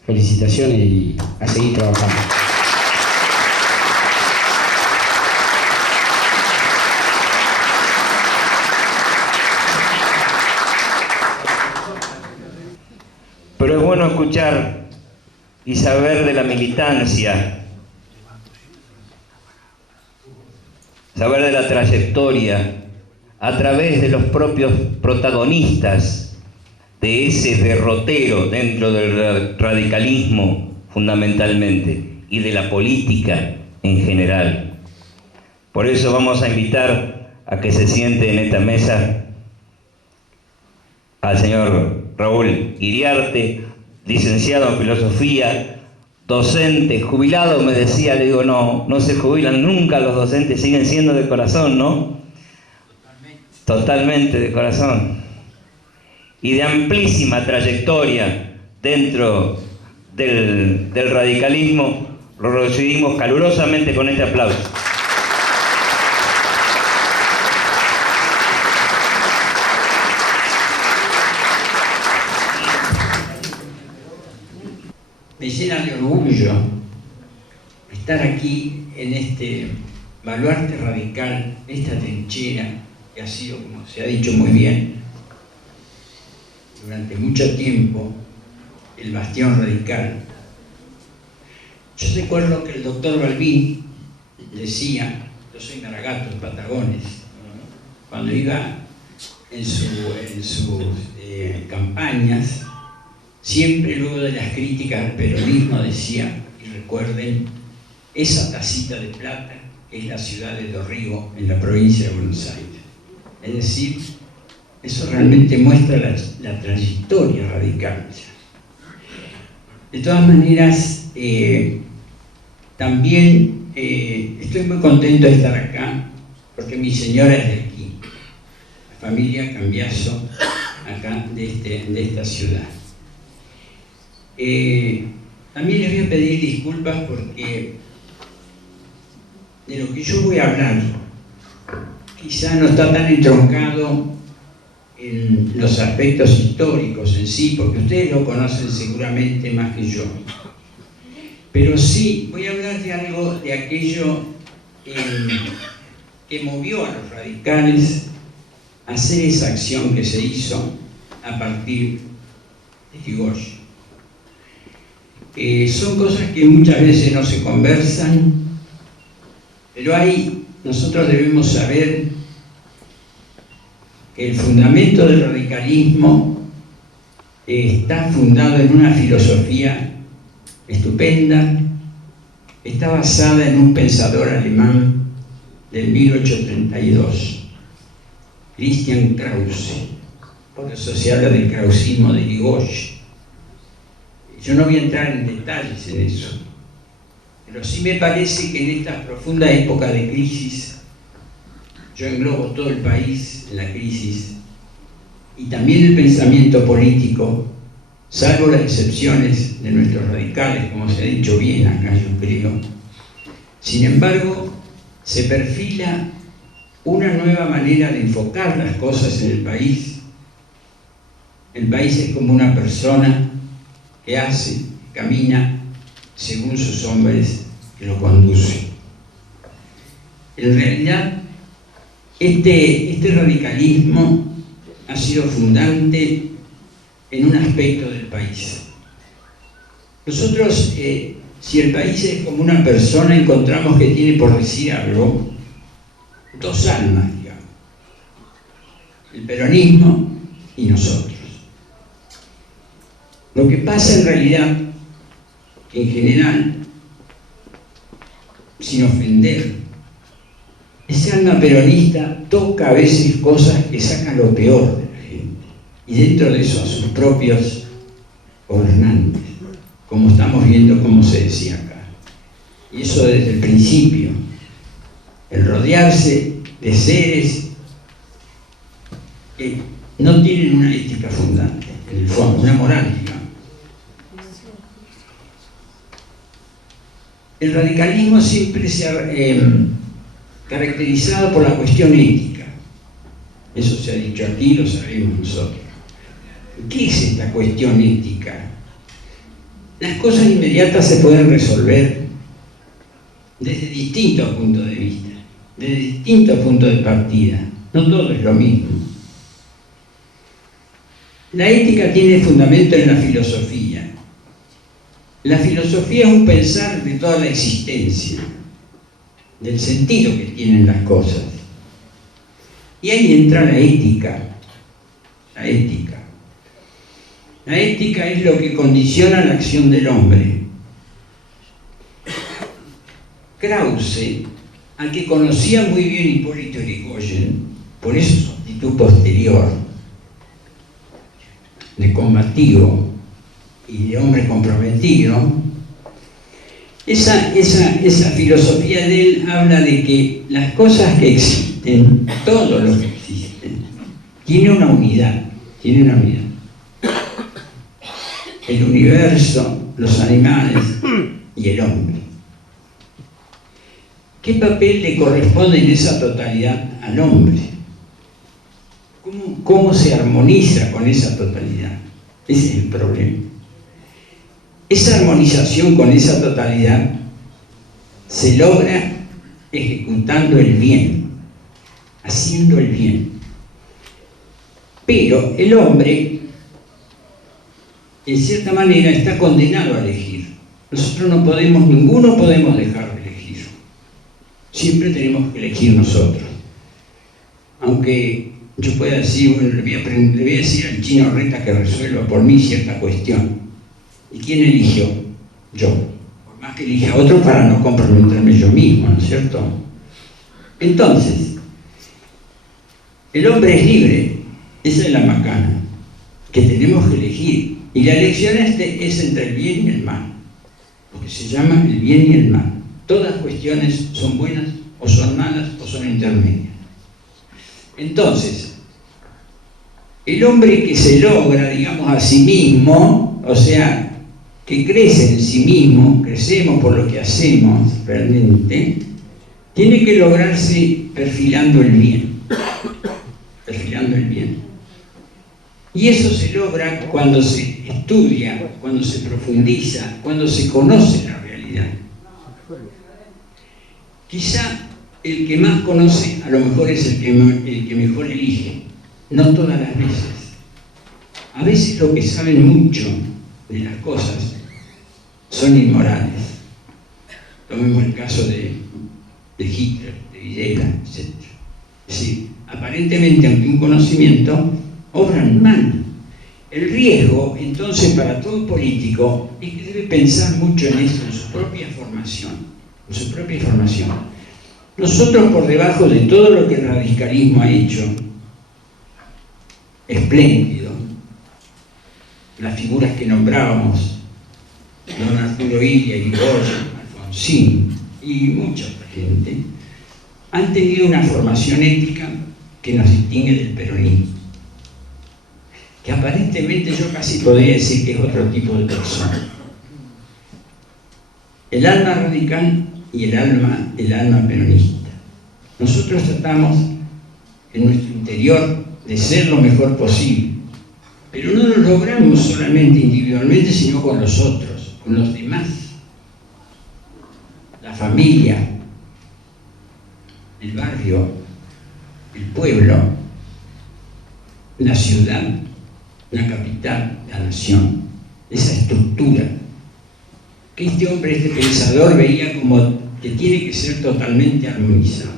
felicitaciones y a seguir trabajando. Pero es bueno escuchar y saber de la militancia, saber de la trayectoria a través de los propios protagonistas de ese derrotero dentro del radicalismo fundamentalmente y de la política en general. Por eso vamos a invitar a que se siente en esta mesa al señor Raúl Iriarte, licenciado en filosofía, docente, jubilado, me decía, le digo, no se jubilan nunca los docentes, siguen siendo de corazón, ¿no? Totalmente de corazón. Y de amplísima trayectoria dentro del radicalismo, lo recibimos calurosamente con este aplauso. Me llena de orgullo estar aquí en este baluarte radical, esta trinchera que ha sido, como se ha dicho muy bien, durante mucho tiempo el bastión radical. Yo recuerdo que el doctor Balbín decía, yo soy Maragato, en Patagones, cuando iba en sus campañas, siempre luego de las críticas al peronismo decía, y recuerden, esa tacita de plata es la ciudad de Dorrigo, en la provincia de Buenos Aires. Es decir, eso realmente muestra la trayectoria radical. De todas maneras, también estoy muy contento de estar acá, porque mi señora es de aquí, la familia Cambiaso, acá de esta ciudad. También les voy a pedir disculpas porque de lo que yo voy a hablar quizá no está tan entroncado en los aspectos históricos en sí, porque ustedes lo conocen seguramente más que yo. Pero sí voy a hablar de algo, de aquello que movió a los radicales a hacer esa acción que se hizo a partir de Irigoyen. Son cosas que muchas veces no se conversan, pero nosotros debemos saber que el fundamento del radicalismo está fundado en una filosofía estupenda, está basada en un pensador alemán del 1832, Christian Krause. Por eso se habla del krausismo de Irigoyen. Yo no voy a entrar en detalles en eso, pero sí me parece que en esta profunda época de crisis, yo englobo todo el país en la crisis, y también el pensamiento político, salvo las excepciones de nuestros radicales, como se ha dicho bien acá, yo creo. Sin embargo, se perfila una nueva manera de enfocar las cosas en el país. El país es como una persona que hace, camina según sus hombres que lo conducen. En realidad, este radicalismo ha sido fundante en un aspecto del país. Nosotros, si el país es como una persona, encontramos que tiene, por decir algo, dos almas, digamos: el peronismo y nosotros. Lo que pasa en realidad, que en general, sin ofender, ese alma peronista toca a veces cosas que sacan lo peor de la gente, y dentro de eso a sus propios gobernantes, como estamos viendo, como se decía acá. Y eso desde el principio, el rodearse de seres que no tienen una ética fundante, en el fondo, una moral, digamos. El radicalismo siempre se ha caracterizado por la cuestión ética. Eso se ha dicho aquí, lo sabemos nosotros. ¿Qué es esta cuestión ética? Las cosas inmediatas se pueden resolver desde distintos puntos de vista, desde distintos puntos de partida. No todo es lo mismo. La ética tiene fundamento en la filosofía. La filosofía es un pensar de toda la existencia, del sentido que tienen las cosas. Y ahí entra la ética. La ética. La ética es lo que condiciona la acción del hombre. Krause, al que conocía muy bien Hipólito Yrigoyen, por eso su actitud posterior, de combativo y de hombre comprometido, esa filosofía de él habla de que las cosas que existen, todo lo que existe, tiene una unidad, el universo, los animales y el hombre. ¿Qué papel le corresponde en esa totalidad al hombre? ¿Cómo se armoniza con esa totalidad? Ese es el problema. Esa armonización con esa totalidad se logra ejecutando el bien, haciendo el bien. Pero el hombre, en cierta manera, está condenado a elegir. Nosotros ninguno podemos dejar de elegir. Siempre tenemos que elegir nosotros. Aunque yo pueda decir, bueno, le voy a decir al Chino Reta que resuelva por mí cierta cuestión. ¿Y quién eligió? Yo. Por más que elija a otro para no comprometerme yo mismo, ¿no es cierto? Entonces, el hombre es libre. Esa es la macana, que tenemos que elegir. Y la elección es entre el bien y el mal. Lo que se llama el bien y el mal. Todas cuestiones son buenas, o son malas, o son intermedias. Entonces, el hombre que se logra, digamos, a sí mismo, o sea, que crece en sí mismo, crecemos por lo que hacemos realmente, tiene que lograrse perfilando el bien. Perfilando el bien. Y eso se logra cuando se estudia, cuando se profundiza, cuando se conoce la realidad. Quizá el que más conoce a lo mejor es el que mejor elige, no todas las veces. A veces los que saben mucho de las cosas son inmorales. Tomemos el caso de Hitler, de Videla, etc. Es decir, aparentemente ante un conocimiento obran mal. El riesgo, entonces, para todo político es que debe pensar mucho en eso, en su propia formación. Nosotros, por debajo de todo lo que el radicalismo ha hecho, espléndido, las figuras que nombrábamos, don Arturo Illia, Yrigoyen, Alfonsín y mucha otra gente, han tenido una formación ética que nos distingue del peronismo, que aparentemente yo casi podría decir que es otro tipo de persona. El alma radical y el alma peronista. Nosotros tratamos en nuestro interior de ser lo mejor posible, pero no lo logramos solamente individualmente, sino con los otros, con los demás. familia, el barrio, el pueblo, la ciudad, la capital, la nación, esa estructura que este hombre, este pensador veía como que tiene que ser totalmente armonizada.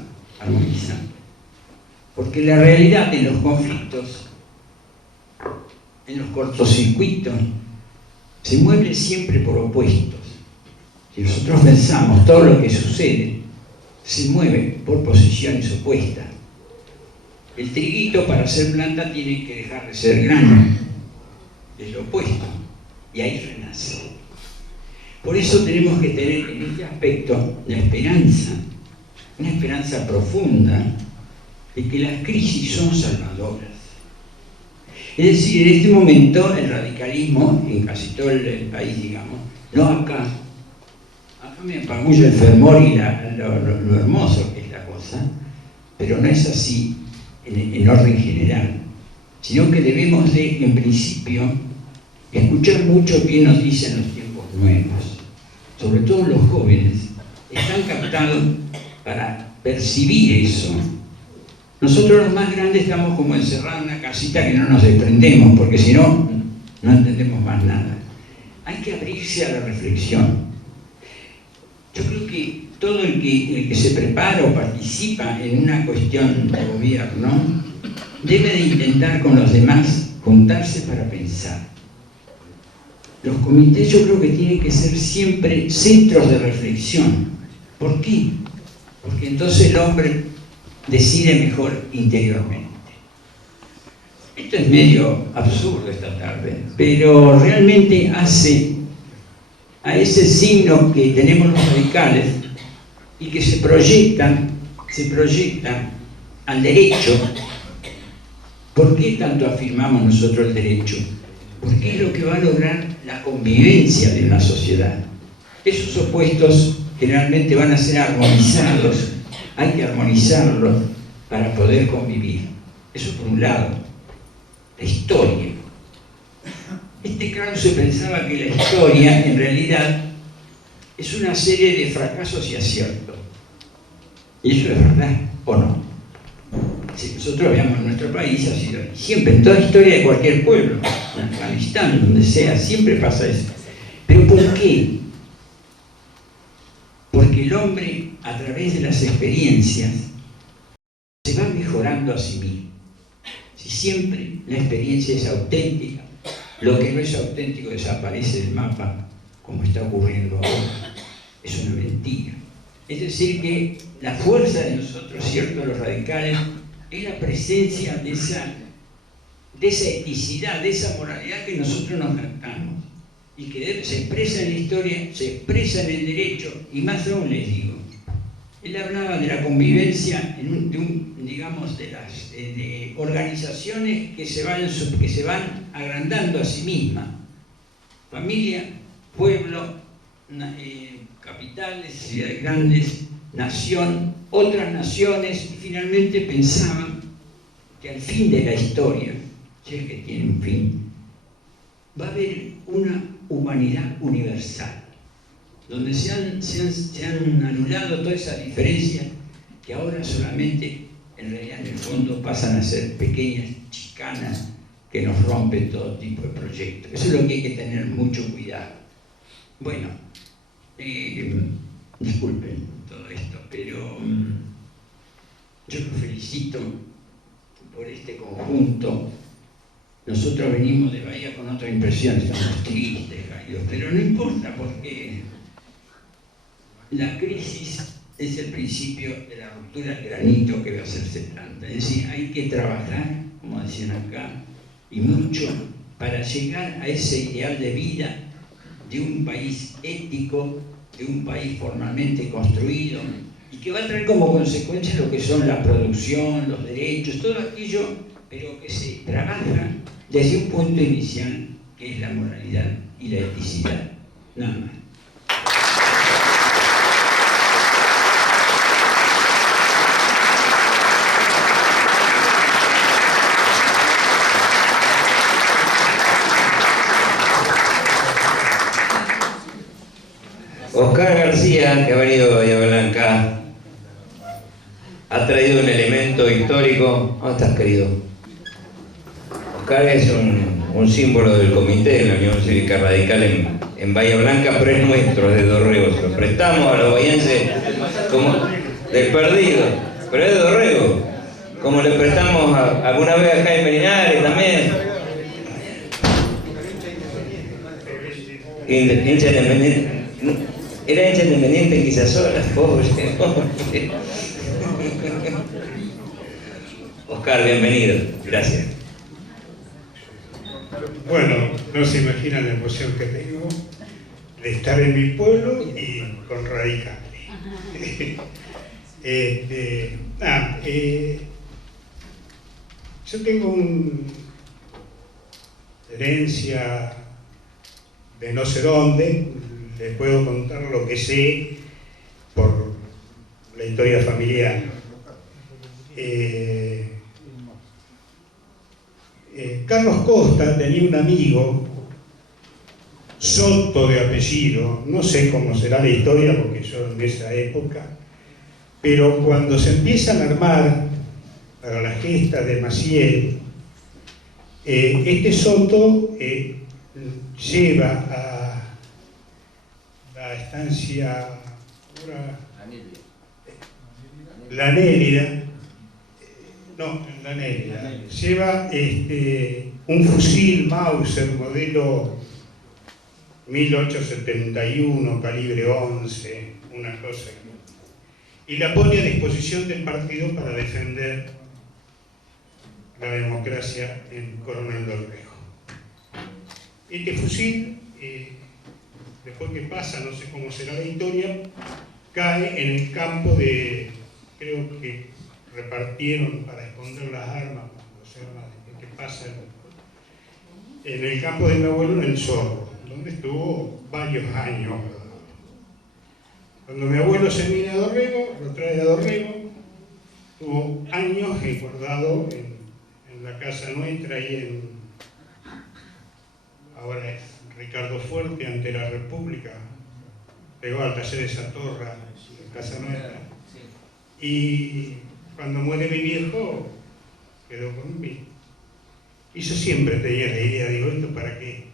Porque la realidad de los conflictos, en los cortocircuitos, se mueve siempre por opuestos. Si nosotros pensamos todo lo que sucede, se mueve por posiciones opuestas. El triguito para ser planta tiene que dejar de ser grano, es lo opuesto, y ahí renace. Por eso tenemos que tener en este aspecto la esperanza, una esperanza profunda de que las crisis son salvadoras. Es decir, en este momento el radicalismo, en casi todo el país, digamos, no acá me apagulla el fervor y lo hermoso que es la cosa, pero no es así en orden general, sino que debemos de, en principio, escuchar mucho qué nos dicen los tiempos nuevos. Sobre todo los jóvenes están captados para percibir eso. Nosotros los más grandes estamos como encerrados en una casita que no nos desprendemos, porque si no, no entendemos más nada. Hay que abrirse a la reflexión. Yo creo que todo el que se prepara o participa en una cuestión de gobierno debe de intentar con los demás juntarse para pensar. Los comités yo creo que tienen que ser siempre centros de reflexión. ¿Por qué? Porque entonces el hombre decide mejor interiormente. Esto es medio absurdo esta tarde, pero realmente hace a ese signo que tenemos los radicales y que se proyectan al derecho. ¿Por qué tanto afirmamos nosotros el derecho? Porque es lo que va a lograr la convivencia de una sociedad. Esos opuestos generalmente van a ser armonizados, hay que armonizarlos para poder convivir. Eso por un lado. La historia. Krause pensaba que la historia en realidad es una serie de fracasos y aciertos. Y eso es verdad, ¿o no? Si nosotros veamos en nuestro país, ha sido siempre, en toda historia de cualquier pueblo, en Afganistán, donde sea, siempre pasa eso. ¿Pero por qué? Porque el hombre, a través de las experiencias, se va mejorando a sí mismo. Si siempre la experiencia es auténtica, lo que no es auténtico desaparece del mapa, como está ocurriendo ahora. Es una mentira. Es decir, que la fuerza de nosotros, cierto, los radicales, es la presencia de esa eticidad, de esa moralidad que nosotros nos jactamos y que se expresa en la historia, se expresa en el derecho, y más aún les digo. Él hablaba de la convivencia digamos, de las de organizaciones que se van agrandando a sí mismas. Familia, pueblo, capitales, ciudades grandes, nación, otras naciones, y finalmente pensaban que al fin de la historia, si es que tiene un fin, va a haber una humanidad universal, donde se han anulado todas esas diferencias que ahora solamente, en realidad, en el fondo, pasan a ser pequeñas chicanas que nos rompen todo tipo de proyectos. Eso es lo que hay que tener mucho cuidado. Bueno, disculpen todo esto, pero yo los felicito por este conjunto. Nosotros venimos de Bahía con otra impresión, estamos tristes, caídos, pero no importa, porque la crisis es el principio de la ruptura del granito que va a hacerse planta. Es decir, hay que trabajar, como decían acá, y mucho, para llegar a ese ideal de vida de un país ético, de un país formalmente construido, y que va a traer como consecuencia lo que son la producción, los derechos, todo aquello, pero que se trabaja desde un punto inicial, que es la moralidad y la eticidad. Nada más. Oscar García, que ha venido has traído un elemento histórico. ¿Dónde estás, querido? Oscar es un símbolo del comité de la Unión Cívica Radical en Bahía Blanca, pero es nuestro, es de Dorrego. Se lo prestamos a los bahienses como del perdido, pero es de Dorrego. Como le prestamos alguna vez a Jaime Linares también. Hincha independiente. Era hincha independiente en Quisasola, pobre. Oscar, bienvenido. Gracias. Bueno, no se imaginan la emoción que tengo de estar en mi pueblo y con Radicales. Yo tengo una herencia de no sé dónde, les puedo contar lo que sé por la historia familiar. Carlos Costa tenía un amigo, Soto de apellido, no sé cómo será la historia porque yo en esa época, pero cuando se empiezan a armar para la gesta de Maciel, este Soto lleva a la estancia La Nélida, lleva un fusil Mauser modelo 1871, calibre 11, una cosa, y la pone a disposición del partido para defender la democracia en Coronel Dorrego. Este fusil, después que pasa, no sé cómo será la historia, cae en el campo de, creo que repartieron para esconder las armas, cuando se arma, que pasa en el campo de mi abuelo en el Zorro, donde estuvo varios años. Cuando mi abuelo se viene a Dorrego, lo trae a Dorrego, tuvo años guardado en la casa nuestra, ahí ahora es Ricardo Fuerte, ante la República, pegó al taller de Satorra, en casa nuestra. Y cuando muere mi viejo, quedó conmigo. Y yo siempre tenía la idea, digo, ¿esto para qué?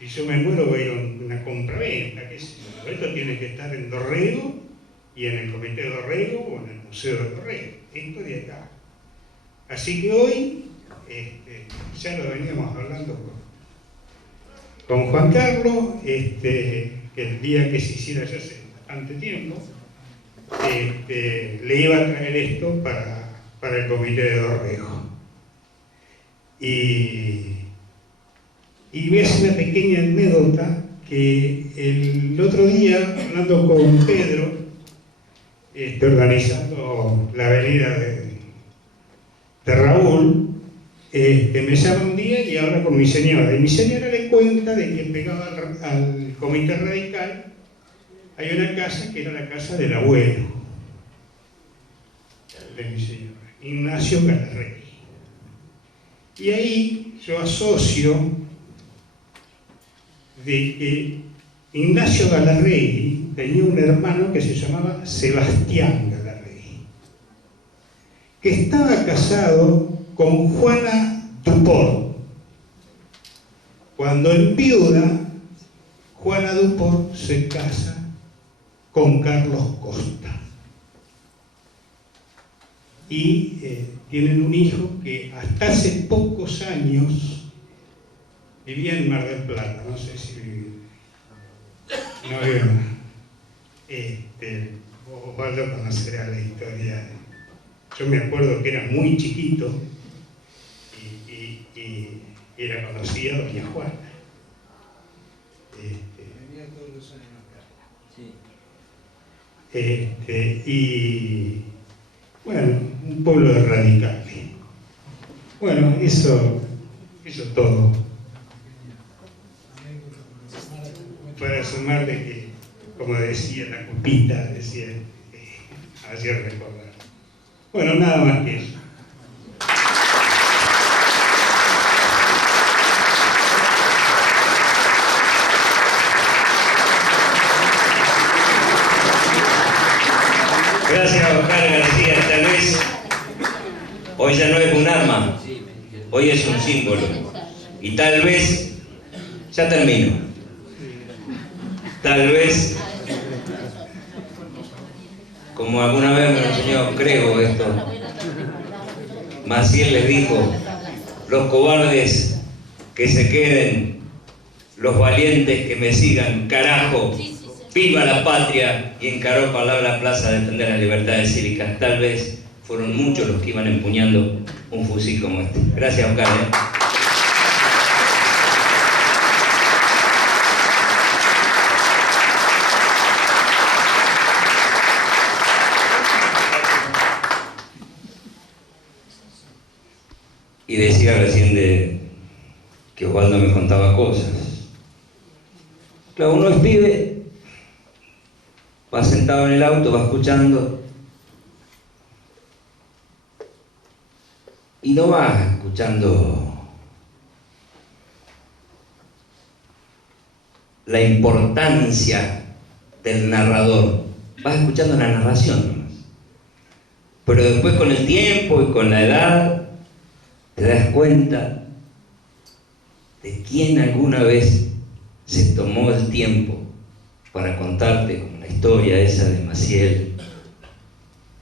Si yo me muero voy a ir a una compraventa, qué sé yo. Esto tiene que estar en Dorrego y en el comité de Dorrego o en el museo de Dorrego. Esto de acá. Así que hoy, ya lo veníamos hablando con Juan Carlos, que el día que se hiciera ya hace bastante tiempo, le iba a traer esto para el comité de Dorrego. Y voy a hacer una pequeña anécdota que el otro día, hablando con Pedro, organizando la avenida de Raúl, me llama un día y habla con mi señora. Y mi señora le cuenta de que pegaba al comité radical hay una casa que era la casa del abuelo de mi señora, Ignacio Galarregui. Y ahí yo asocio de que Ignacio Galarregui tenía un hermano que se llamaba Sebastián Galarregui, que estaba casado con Juana Duport. Cuando enviuda, Juana Duport se casa con Carlos Costa. Y tienen un hijo que hasta hace pocos años vivía en Mar del Plata, no sé si vivía. No veo. Osvaldo conocerá la historia. Yo me acuerdo que era muy chiquito y era conocida doña Juana. Venía todos los años acá. Sí. Y bueno, un pueblo de radicales. Bueno, eso todo. Para sumarle que, como decía la cupita, decía, hacía recordar. Bueno, nada más que eso. Gracias, Oscar García. Tal vez hoy ya no es un arma, hoy es un símbolo. Y tal vez, ya termino, tal vez, como alguna vez me lo enseñó, creo esto, Maciel les dijo: los cobardes que se queden, los valientes que me sigan, carajo, viva la patria. Y encaró para la plaza a defender las libertades cívicas. Tal vez fueron muchos los que iban empuñando un fusil como este. Gracias, Oscar. Y decía recién que Osvaldo me contaba cosas. Claro, uno es pibe, va sentado en el auto, va escuchando, y no va escuchando la importancia del narrador, vas escuchando la narración nomás. Pero después, con el tiempo y con la edad, te das cuenta de quién alguna vez se tomó el tiempo para contarte como la historia esa de Maciel,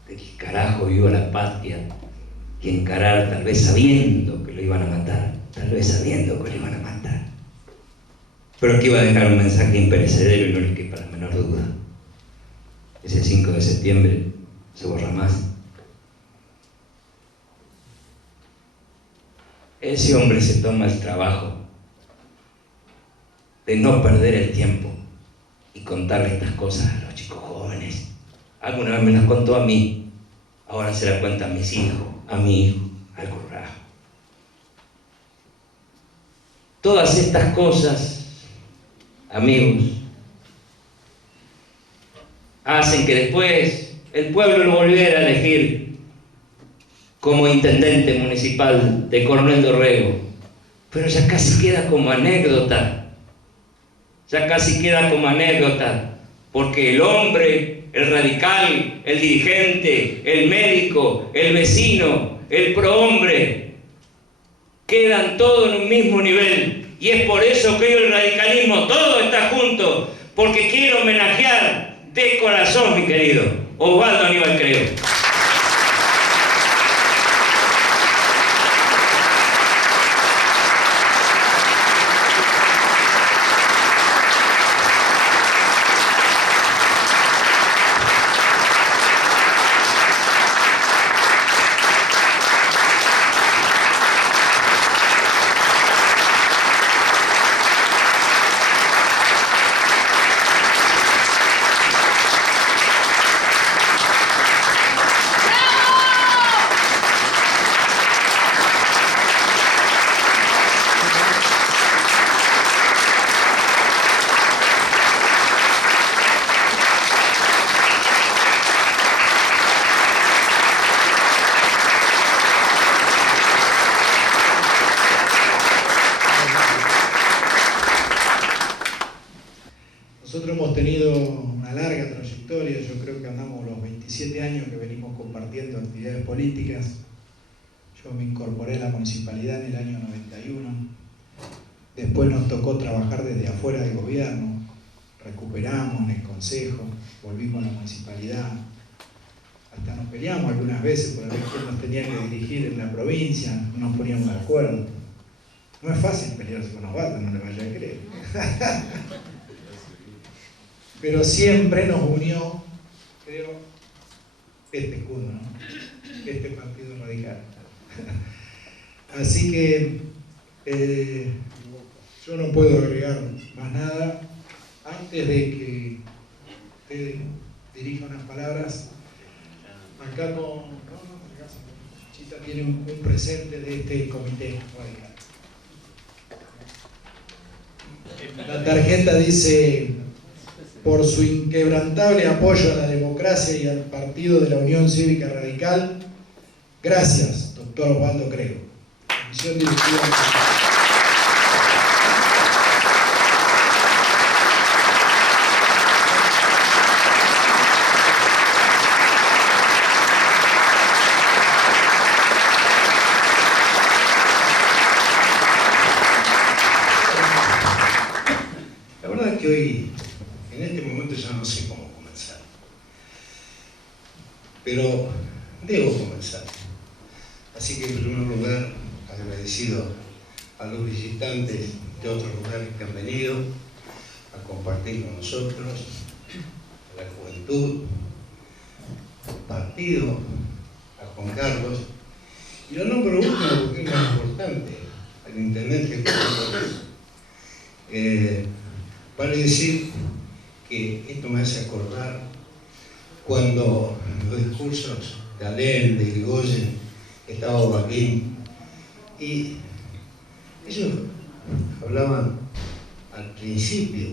de que carajo viva la patria, y encarar, tal vez sabiendo que lo iban a matar, tal vez sabiendo que lo iban a matar, pero que iba a dejar un mensaje imperecedero y no le quepa la menor duda. Ese 5 de septiembre se borra más. Ese hombre se toma el trabajo de no perder el tiempo y contarle estas cosas a los chicos jóvenes. Alguna vez me las contó a mí, ahora se las cuenta a mis hijos, a mi hijo, al currajo. Todas estas cosas, amigos, hacen que después el pueblo lo volviera a elegir como intendente municipal de Coronel Dorrego, pero ya casi queda como anécdota, porque el hombre, el radical, el dirigente, el médico, el vecino, el prohombre, quedan todos en un mismo nivel, y es por eso que hoy el radicalismo todo está junto, porque quiero homenajear de corazón, mi querido Osvaldo Aníbal Creo. Nosotros hemos tenido una larga trayectoria, yo creo que andamos los 27 años que venimos compartiendo actividades políticas. Yo me incorporé a la municipalidad en el año 91, después nos tocó trabajar desde afuera del gobierno, recuperamos en el consejo, volvimos a la municipalidad, hasta nos peleamos algunas veces por ver quién nos tenía que dirigir en la provincia, no nos poníamos de acuerdo. No es fácil pelearse con Osvaldo, no le vaya a creer. Pero siempre nos unió, creo, este escudo, ¿no? Este partido radical. Así que yo no puedo agregar más nada. Antes de que usted dirija unas palabras, acá Chita tiene un presente de este comité radical. La tarjeta dice: por su inquebrantable apoyo a la democracia y al Partido de la Unión Cívica Radical, gracias, doctor Osvaldo Creo. Comisión directiva. pero debo comenzar. Así que en primer lugar, agradecido a los visitantes de otros lugares que han venido a compartir con nosotros, a la juventud, al partido, a Juan Carlos, y lo nombro último porque es más importante, al intendente vale decir que esto me hace acordar cuando los discursos de Alem, de Irigoyen, estaba Joaquín, y ellos hablaban al principio,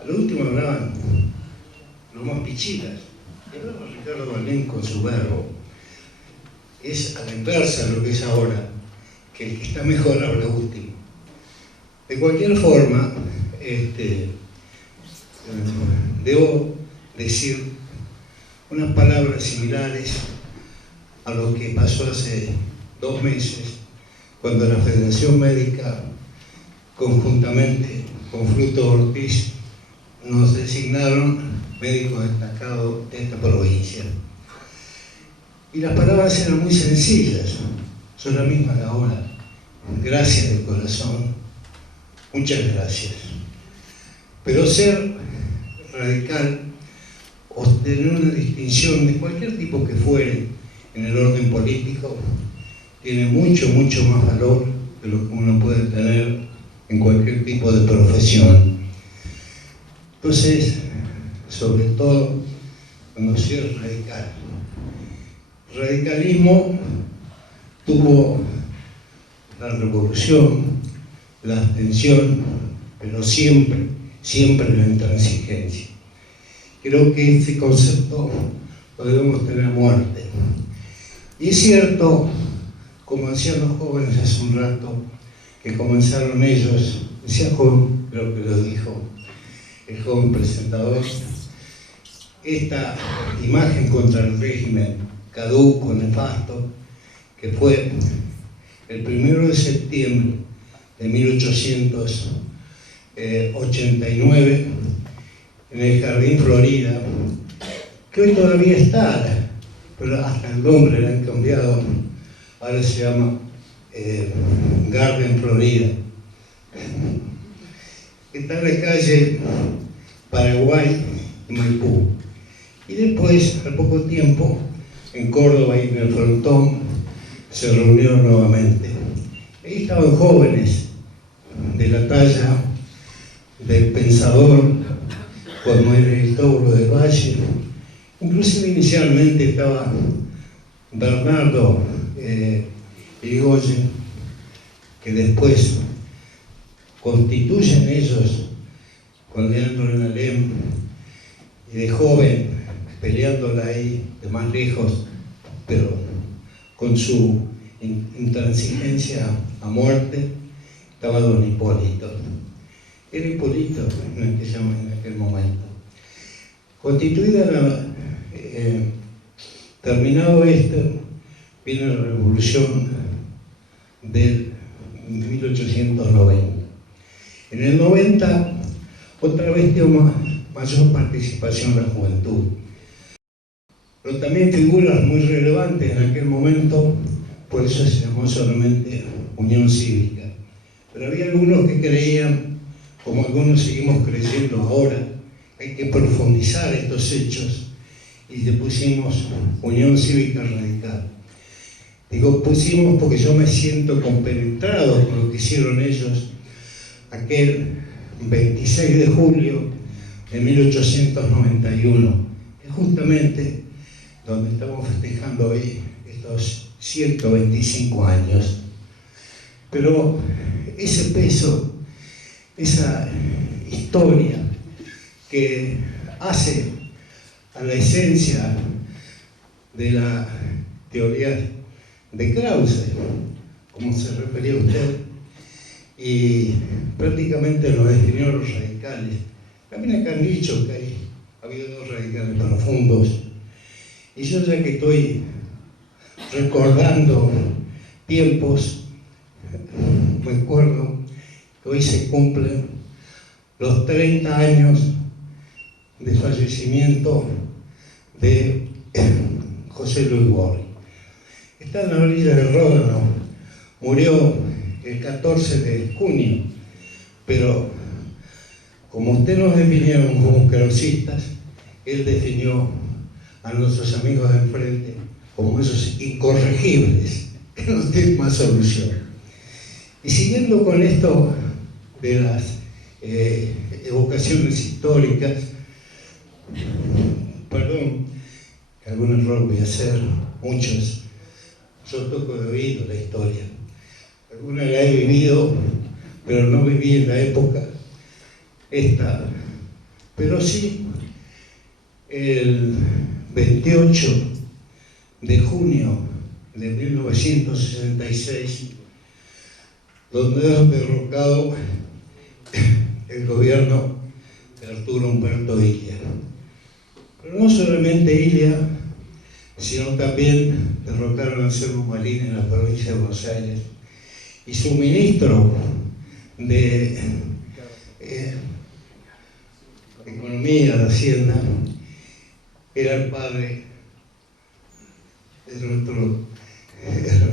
al último hablaban los más pichitas, y hablaba Ricardo Balén con su verbo. Es a la inversa lo que es ahora, que el que está mejor habla último. De cualquier forma, debo decir unas palabras similares a lo que pasó hace 2 meses, cuando la Federación Médica, conjuntamente con Frutos Ortiz, nos designaron médicos destacados de esta provincia. Y las palabras eran muy sencillas, son las mismas de ahora. Gracias de corazón, muchas gracias. Pero ser radical o tener una distinción de cualquier tipo que fuere en el orden político tiene mucho, mucho más valor de lo que uno puede tener en cualquier tipo de profesión. Entonces, sobre todo, cuando ser radical. Radicalismo tuvo la revolución, la abstención, pero siempre, siempre la intransigencia. Creo que este concepto lo debemos tener a muerte. Y es cierto, como decían los jóvenes hace un rato, que comenzaron ellos, decía joven, creo que lo dijo el joven presentador, esta imagen contra el régimen caduco, nefasto, que fue el 1 de septiembre de 1889 en el Jardín Florida, que hoy todavía está, pero hasta el nombre le han cambiado, ahora se llama Garden Florida. Está en la calle Paraguay y Maipú. Y después, al poco tiempo, en Córdoba y en el Frontón, se reunieron nuevamente. Ahí estaban jóvenes de la talla del pensador Juan Manuel Tauro del Valle. Inclusive inicialmente estaba Bernardo Irigoyen, que después constituyen ellos con Leandro Alem, y de joven peleándola ahí de más lejos, pero con su intransigencia a muerte, estaba don Hipólito. Era Hipólito en aquel momento. Constituida terminado esto, viene la revolución del 1890. En el 90, otra vez tuvo mayor participación la juventud. Pero también figuras muy relevantes en aquel momento, por eso se llamó solamente Unión Cívica. Pero había algunos que creían, como algunos seguimos creyendo ahora, que hay que profundizar estos hechos, y le pusimos Unión Cívica Radical. Digo pusimos porque yo me siento compenetrado con lo que hicieron ellos aquel 26 de julio de 1891, que justamente donde estamos festejando hoy estos 125 años. Pero ese peso, esa historia que hace a la esencia de la teoría de Krause, como se refería usted, y prácticamente lo definió los radicales. También acá han dicho que ha habido 2 radicales profundos, y yo ya que estoy recordando tiempos, me acuerdo que hoy se cumplen los 30 años de fallecimiento de José Luis Borri. Está en la orilla del Ródano, murió el 14 de junio, pero como usted nos definieron como carosistas, él definió a nuestros amigos de enfrente como esos incorregibles que no tienen más solución. Y siguiendo con esto de las evocaciones históricas, perdón, que algún error voy a hacer, muchos, yo toco de oído la historia, alguna la he vivido, pero no viví en la época esta, pero sí el 28 de junio de 1966, donde es derrocado el gobierno de Arturo Humberto Illia. Pero no solamente Illia, sino también derrocaron a Anselmo Malín en la provincia de Buenos Aires, y su ministro de Economía, de Hacienda, era el padre de nuestro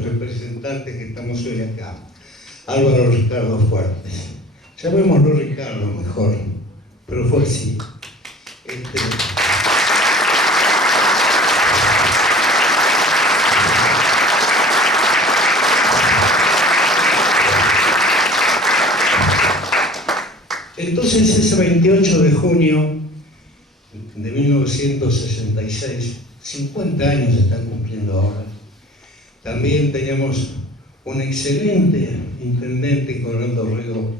representante que estamos hoy acá, Álvaro Ricardo Fuertes. Llamémoslo Ricardo mejor, pero fue así. Entonces, ese 28 de junio de 1966, 50 años se están cumpliendo ahora, también teníamos un excelente intendente, Coronel Dorrego,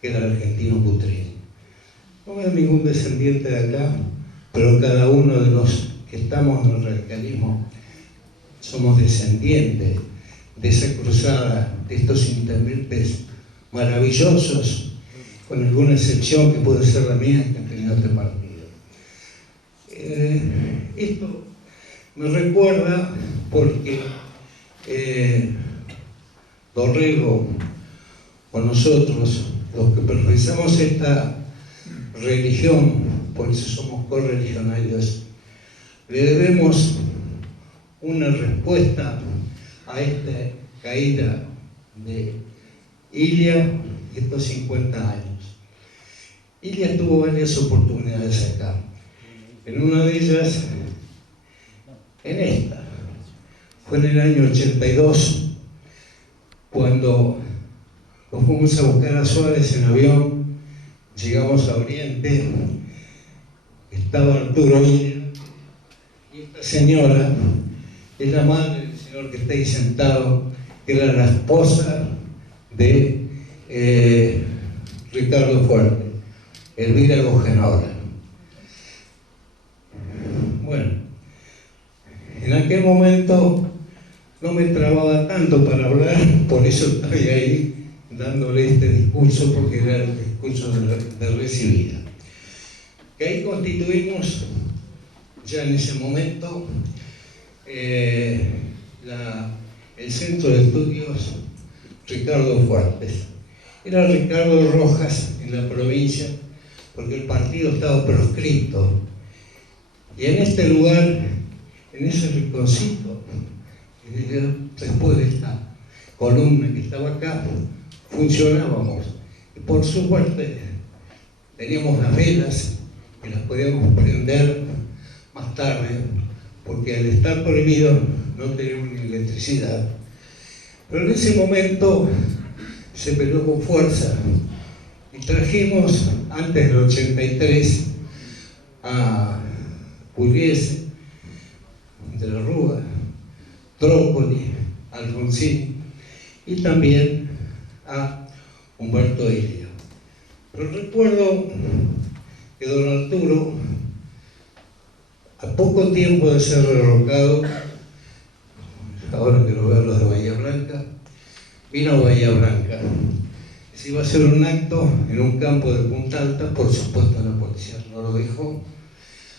que era el argentino Cutrini. No es ningún descendiente de acá, pero cada uno de los que estamos en el radicalismo somos descendientes de esa cruzada, de estos intendentes maravillosos, con alguna excepción que puede ser la mía, que ha tenido este partido. Esto me recuerda porque Dorrego, o nosotros, los que profesamos esta religión, por eso somos correligionarios, le debemos una respuesta a esta caída de Illia y estos 50 años. Illia tuvo varias oportunidades acá. En una de ellas, en esta, fue en el año 82, cuando nos fuimos a buscar a Suárez en avión, llegamos a Oriente, estaba Arturo Illia, y esta señora es la madre del señor que está ahí sentado, que era la esposa de Ricardo Fuerte, Elvira Gojenora. Bueno, en aquel momento no me trababa tanto para hablar, por eso estoy ahí dándole este discurso, porque era el discurso de recibida. Que ahí constituimos ya en ese momento el Centro de Estudios Ricardo Fuertes. Era Ricardo Rojas en la provincia, porque el partido estaba proscrito. Y en este lugar, en ese rinconcito, después de esta columna que estaba acá, funcionábamos. Y por suerte teníamos las velas que las podíamos prender más tarde, porque al estar prohibido no teníamos ni electricidad. Pero en ese momento se peleó con fuerza y trajimos antes del 83 a Pugliese, de la Rúa, Trócoli, Alfonsín y también a Humberto Illia. Pero recuerdo que don Arturo, a poco tiempo de ser derrocado, ahora que lo veo los de Bahía Blanca, vino a Bahía Blanca. Se iba a hacer un acto en un campo de Punta Alta, por supuesto la policía no lo dejó,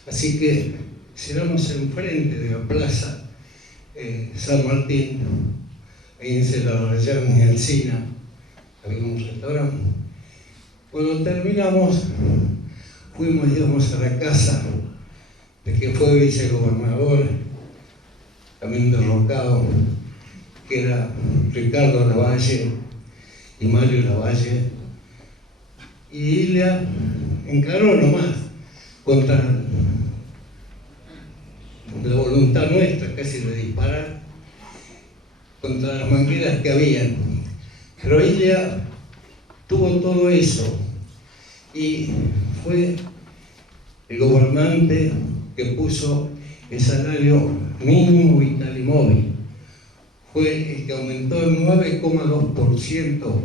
así que cenamos enfrente de la plaza San Martín, ahí en Celarayán y Alsina, había un restaurante. Cuando terminamos, íbamos a la casa de que fue vicegobernador también derrocado, que era Ricardo Lavalle y Mario Lavalle. Y Ilia encaró nomás contra la voluntad nuestra, casi de disparar, contra las mangueras que habían. Pero Ilia tuvo todo eso y fue el gobernante que puso el salario mínimo vital y móvil. Fue el que aumentó el 9,2%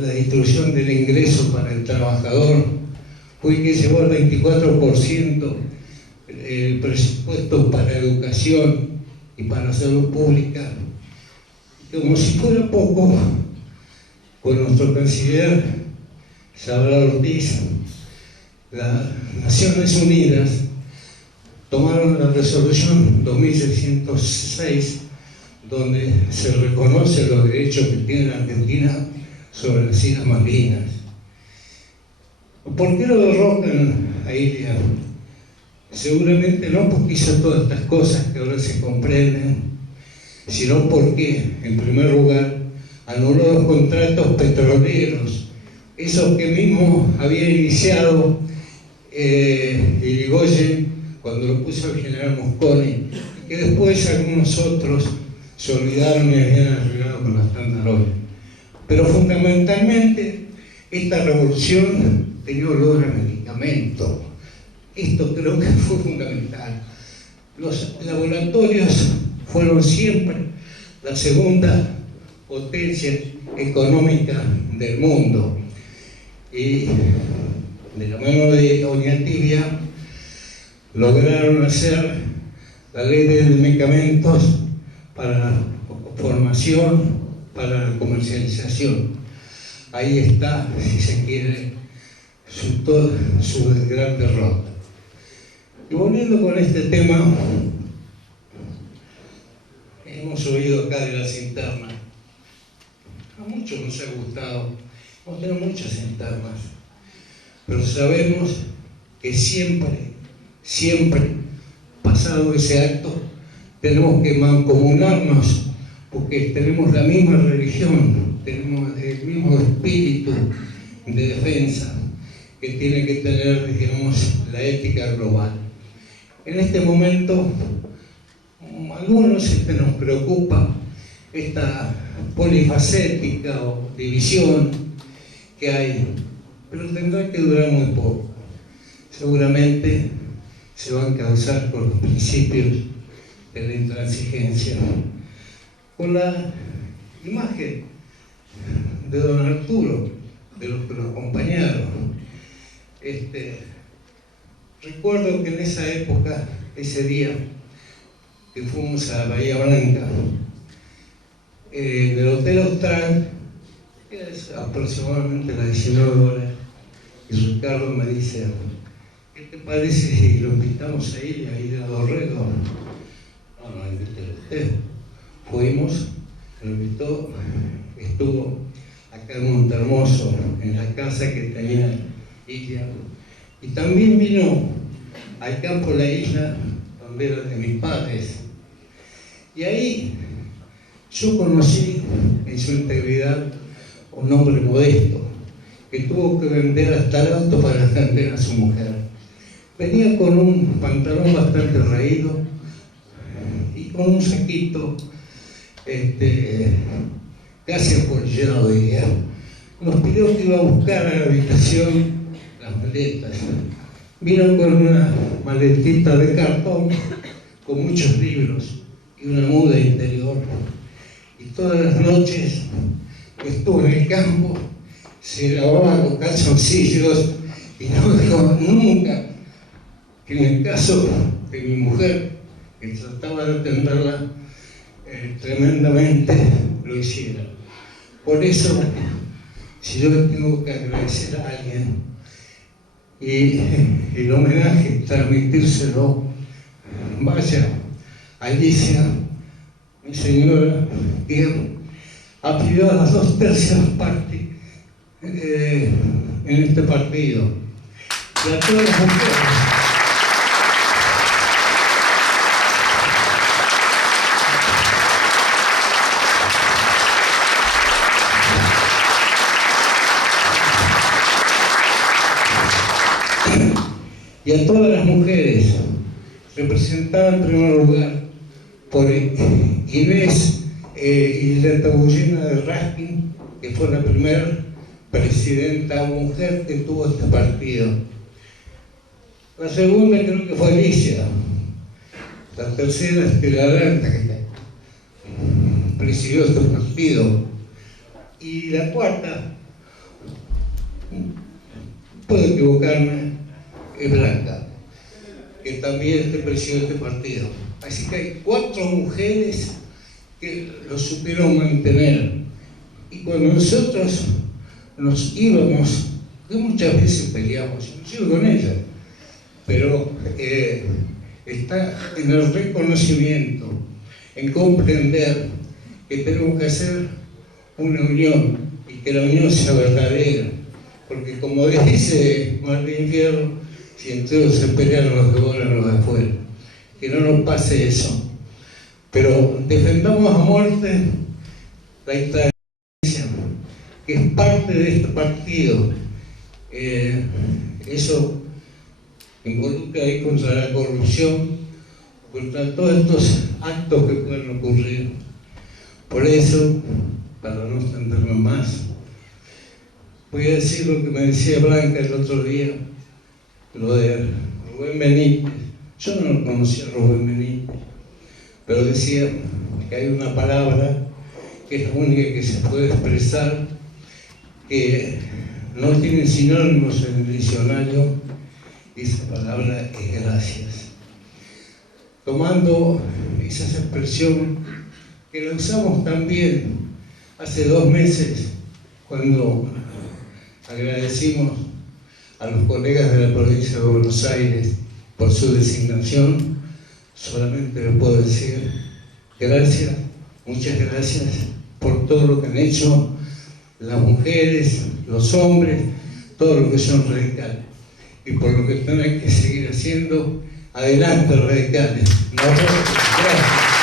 la distribución del ingreso para el trabajador. Fue el que llevó el 24% el presupuesto para educación y para salud pública. Como si fuera poco, con nuestro canciller Salvador Ortiz, las Naciones Unidas tomaron la resolución 2606, donde se reconocen los derechos que tiene la Argentina sobre las Islas Malvinas. ¿Por qué lo derrocan a Ilia? Seguramente no porque hizo todas estas cosas que ahora se comprenden, sino porque, en primer lugar, anuló los contratos petroleros, esos que mismo había iniciado Irigoyen cuando lo puso el general Mosconi, que después algunos otros se olvidaron y habían arreglado con las tandarolas. Pero fundamentalmente esta revolución tenía olor a medicamento. Esto creo que fue fundamental. Los laboratorios fueron siempre la segunda potencia económica del mundo. Y de la mano de Oñatibia lograron hacer la ley de medicamentos para la formación, para la comercialización. Ahí está, si se quiere, su gran derrota. Y volviendo con este tema, hemos oído acá de las internas. A muchos nos ha gustado, hemos tenido muchas internas, pero sabemos que siempre, pasado ese acto, tenemos que mancomunarnos, porque tenemos la misma religión, tenemos el mismo espíritu de defensa que tiene que tener, digamos, la ética global. En este momento, a algunos nos preocupa esta polifacética o división que hay, pero tendrá que durar muy poco. Seguramente se va a encauzar por los principios de la intransigencia. Con la imagen de don Arturo, de los que lo acompañaron, recuerdo que en esa época, ese día que fuimos a Bahía Blanca, en el Hotel Austral, es aproximadamente las 19 horas, y Ricardo me dice: ¿qué te parece si lo invitamos a ir a Dorrego? No, invítelo usted. Fuimos, lo invitó, estuvo acá en Montehermoso, en la casa que tenía Ilia, y también vino al campo La Isla, donde era de mis padres. Y ahí yo conocí en su integridad un hombre modesto, que tuvo que vender hasta el auto para atender a su mujer. Venía con un pantalón bastante raído y con un saquito casi apoyado, diría. Nos pidió que iba a buscar a la habitación las maletas. Vino con una maletita de cartón con muchos libros y una muda interior. Y todas las noches que estuvo en el campo se lavaba los calzoncillos y no dejó nunca que en el caso de mi mujer, que trataba de atenderla tremendamente, lo hiciera. Por eso, si yo le tengo que agradecer a alguien y el homenaje, transmitírselo, vaya a Alicia, mi señora, que apoyó a las 2/3 partes en este partido. Y a todas las mujeres. y a todas las mujeres, representada en primer lugar por Inés Ilatabullina de Raskin, que fue la primera presidenta mujer que tuvo este partido. La segunda creo que fue Alicia. La tercera es Pilar Arta, que presidió este partido. Y la cuarta, puedo equivocarme, es Blanca, que también presidió este partido. Así que hay 4 mujeres que lo supieron mantener. Y cuando nosotros nos íbamos, que muchas veces peleamos, inclusive con ella, pero está en el reconocimiento, en comprender que tenemos que hacer una unión y que la unión sea verdadera, porque como dice Martín Fierro, si entre ellos se pelean los de ahora, los de afuera, que no nos pase eso, pero defendamos a muerte la instancia, que es parte de este partido. Eso involucra ahí contra la corrupción, contra todos estos actos que pueden ocurrir. Por eso, para no extenderme más, voy a decir lo que me decía Blanca el otro día, lo de Rubén Benítez. Yo no lo conocía a Rubén Benítez, pero decía que hay una palabra que es la única que se puede expresar, que no tiene sinónimos en el diccionario, y esa palabra es gracias. Tomando esa expresión que la usamos también hace 2 meses, cuando agradecimos a los colegas de la provincia de Buenos Aires por su designación, solamente le puedo decir gracias, muchas gracias por todo lo que han hecho las mujeres, los hombres, todo lo que son radicales, y por lo que tienen que seguir haciendo. Adelante, radicales. Gracias.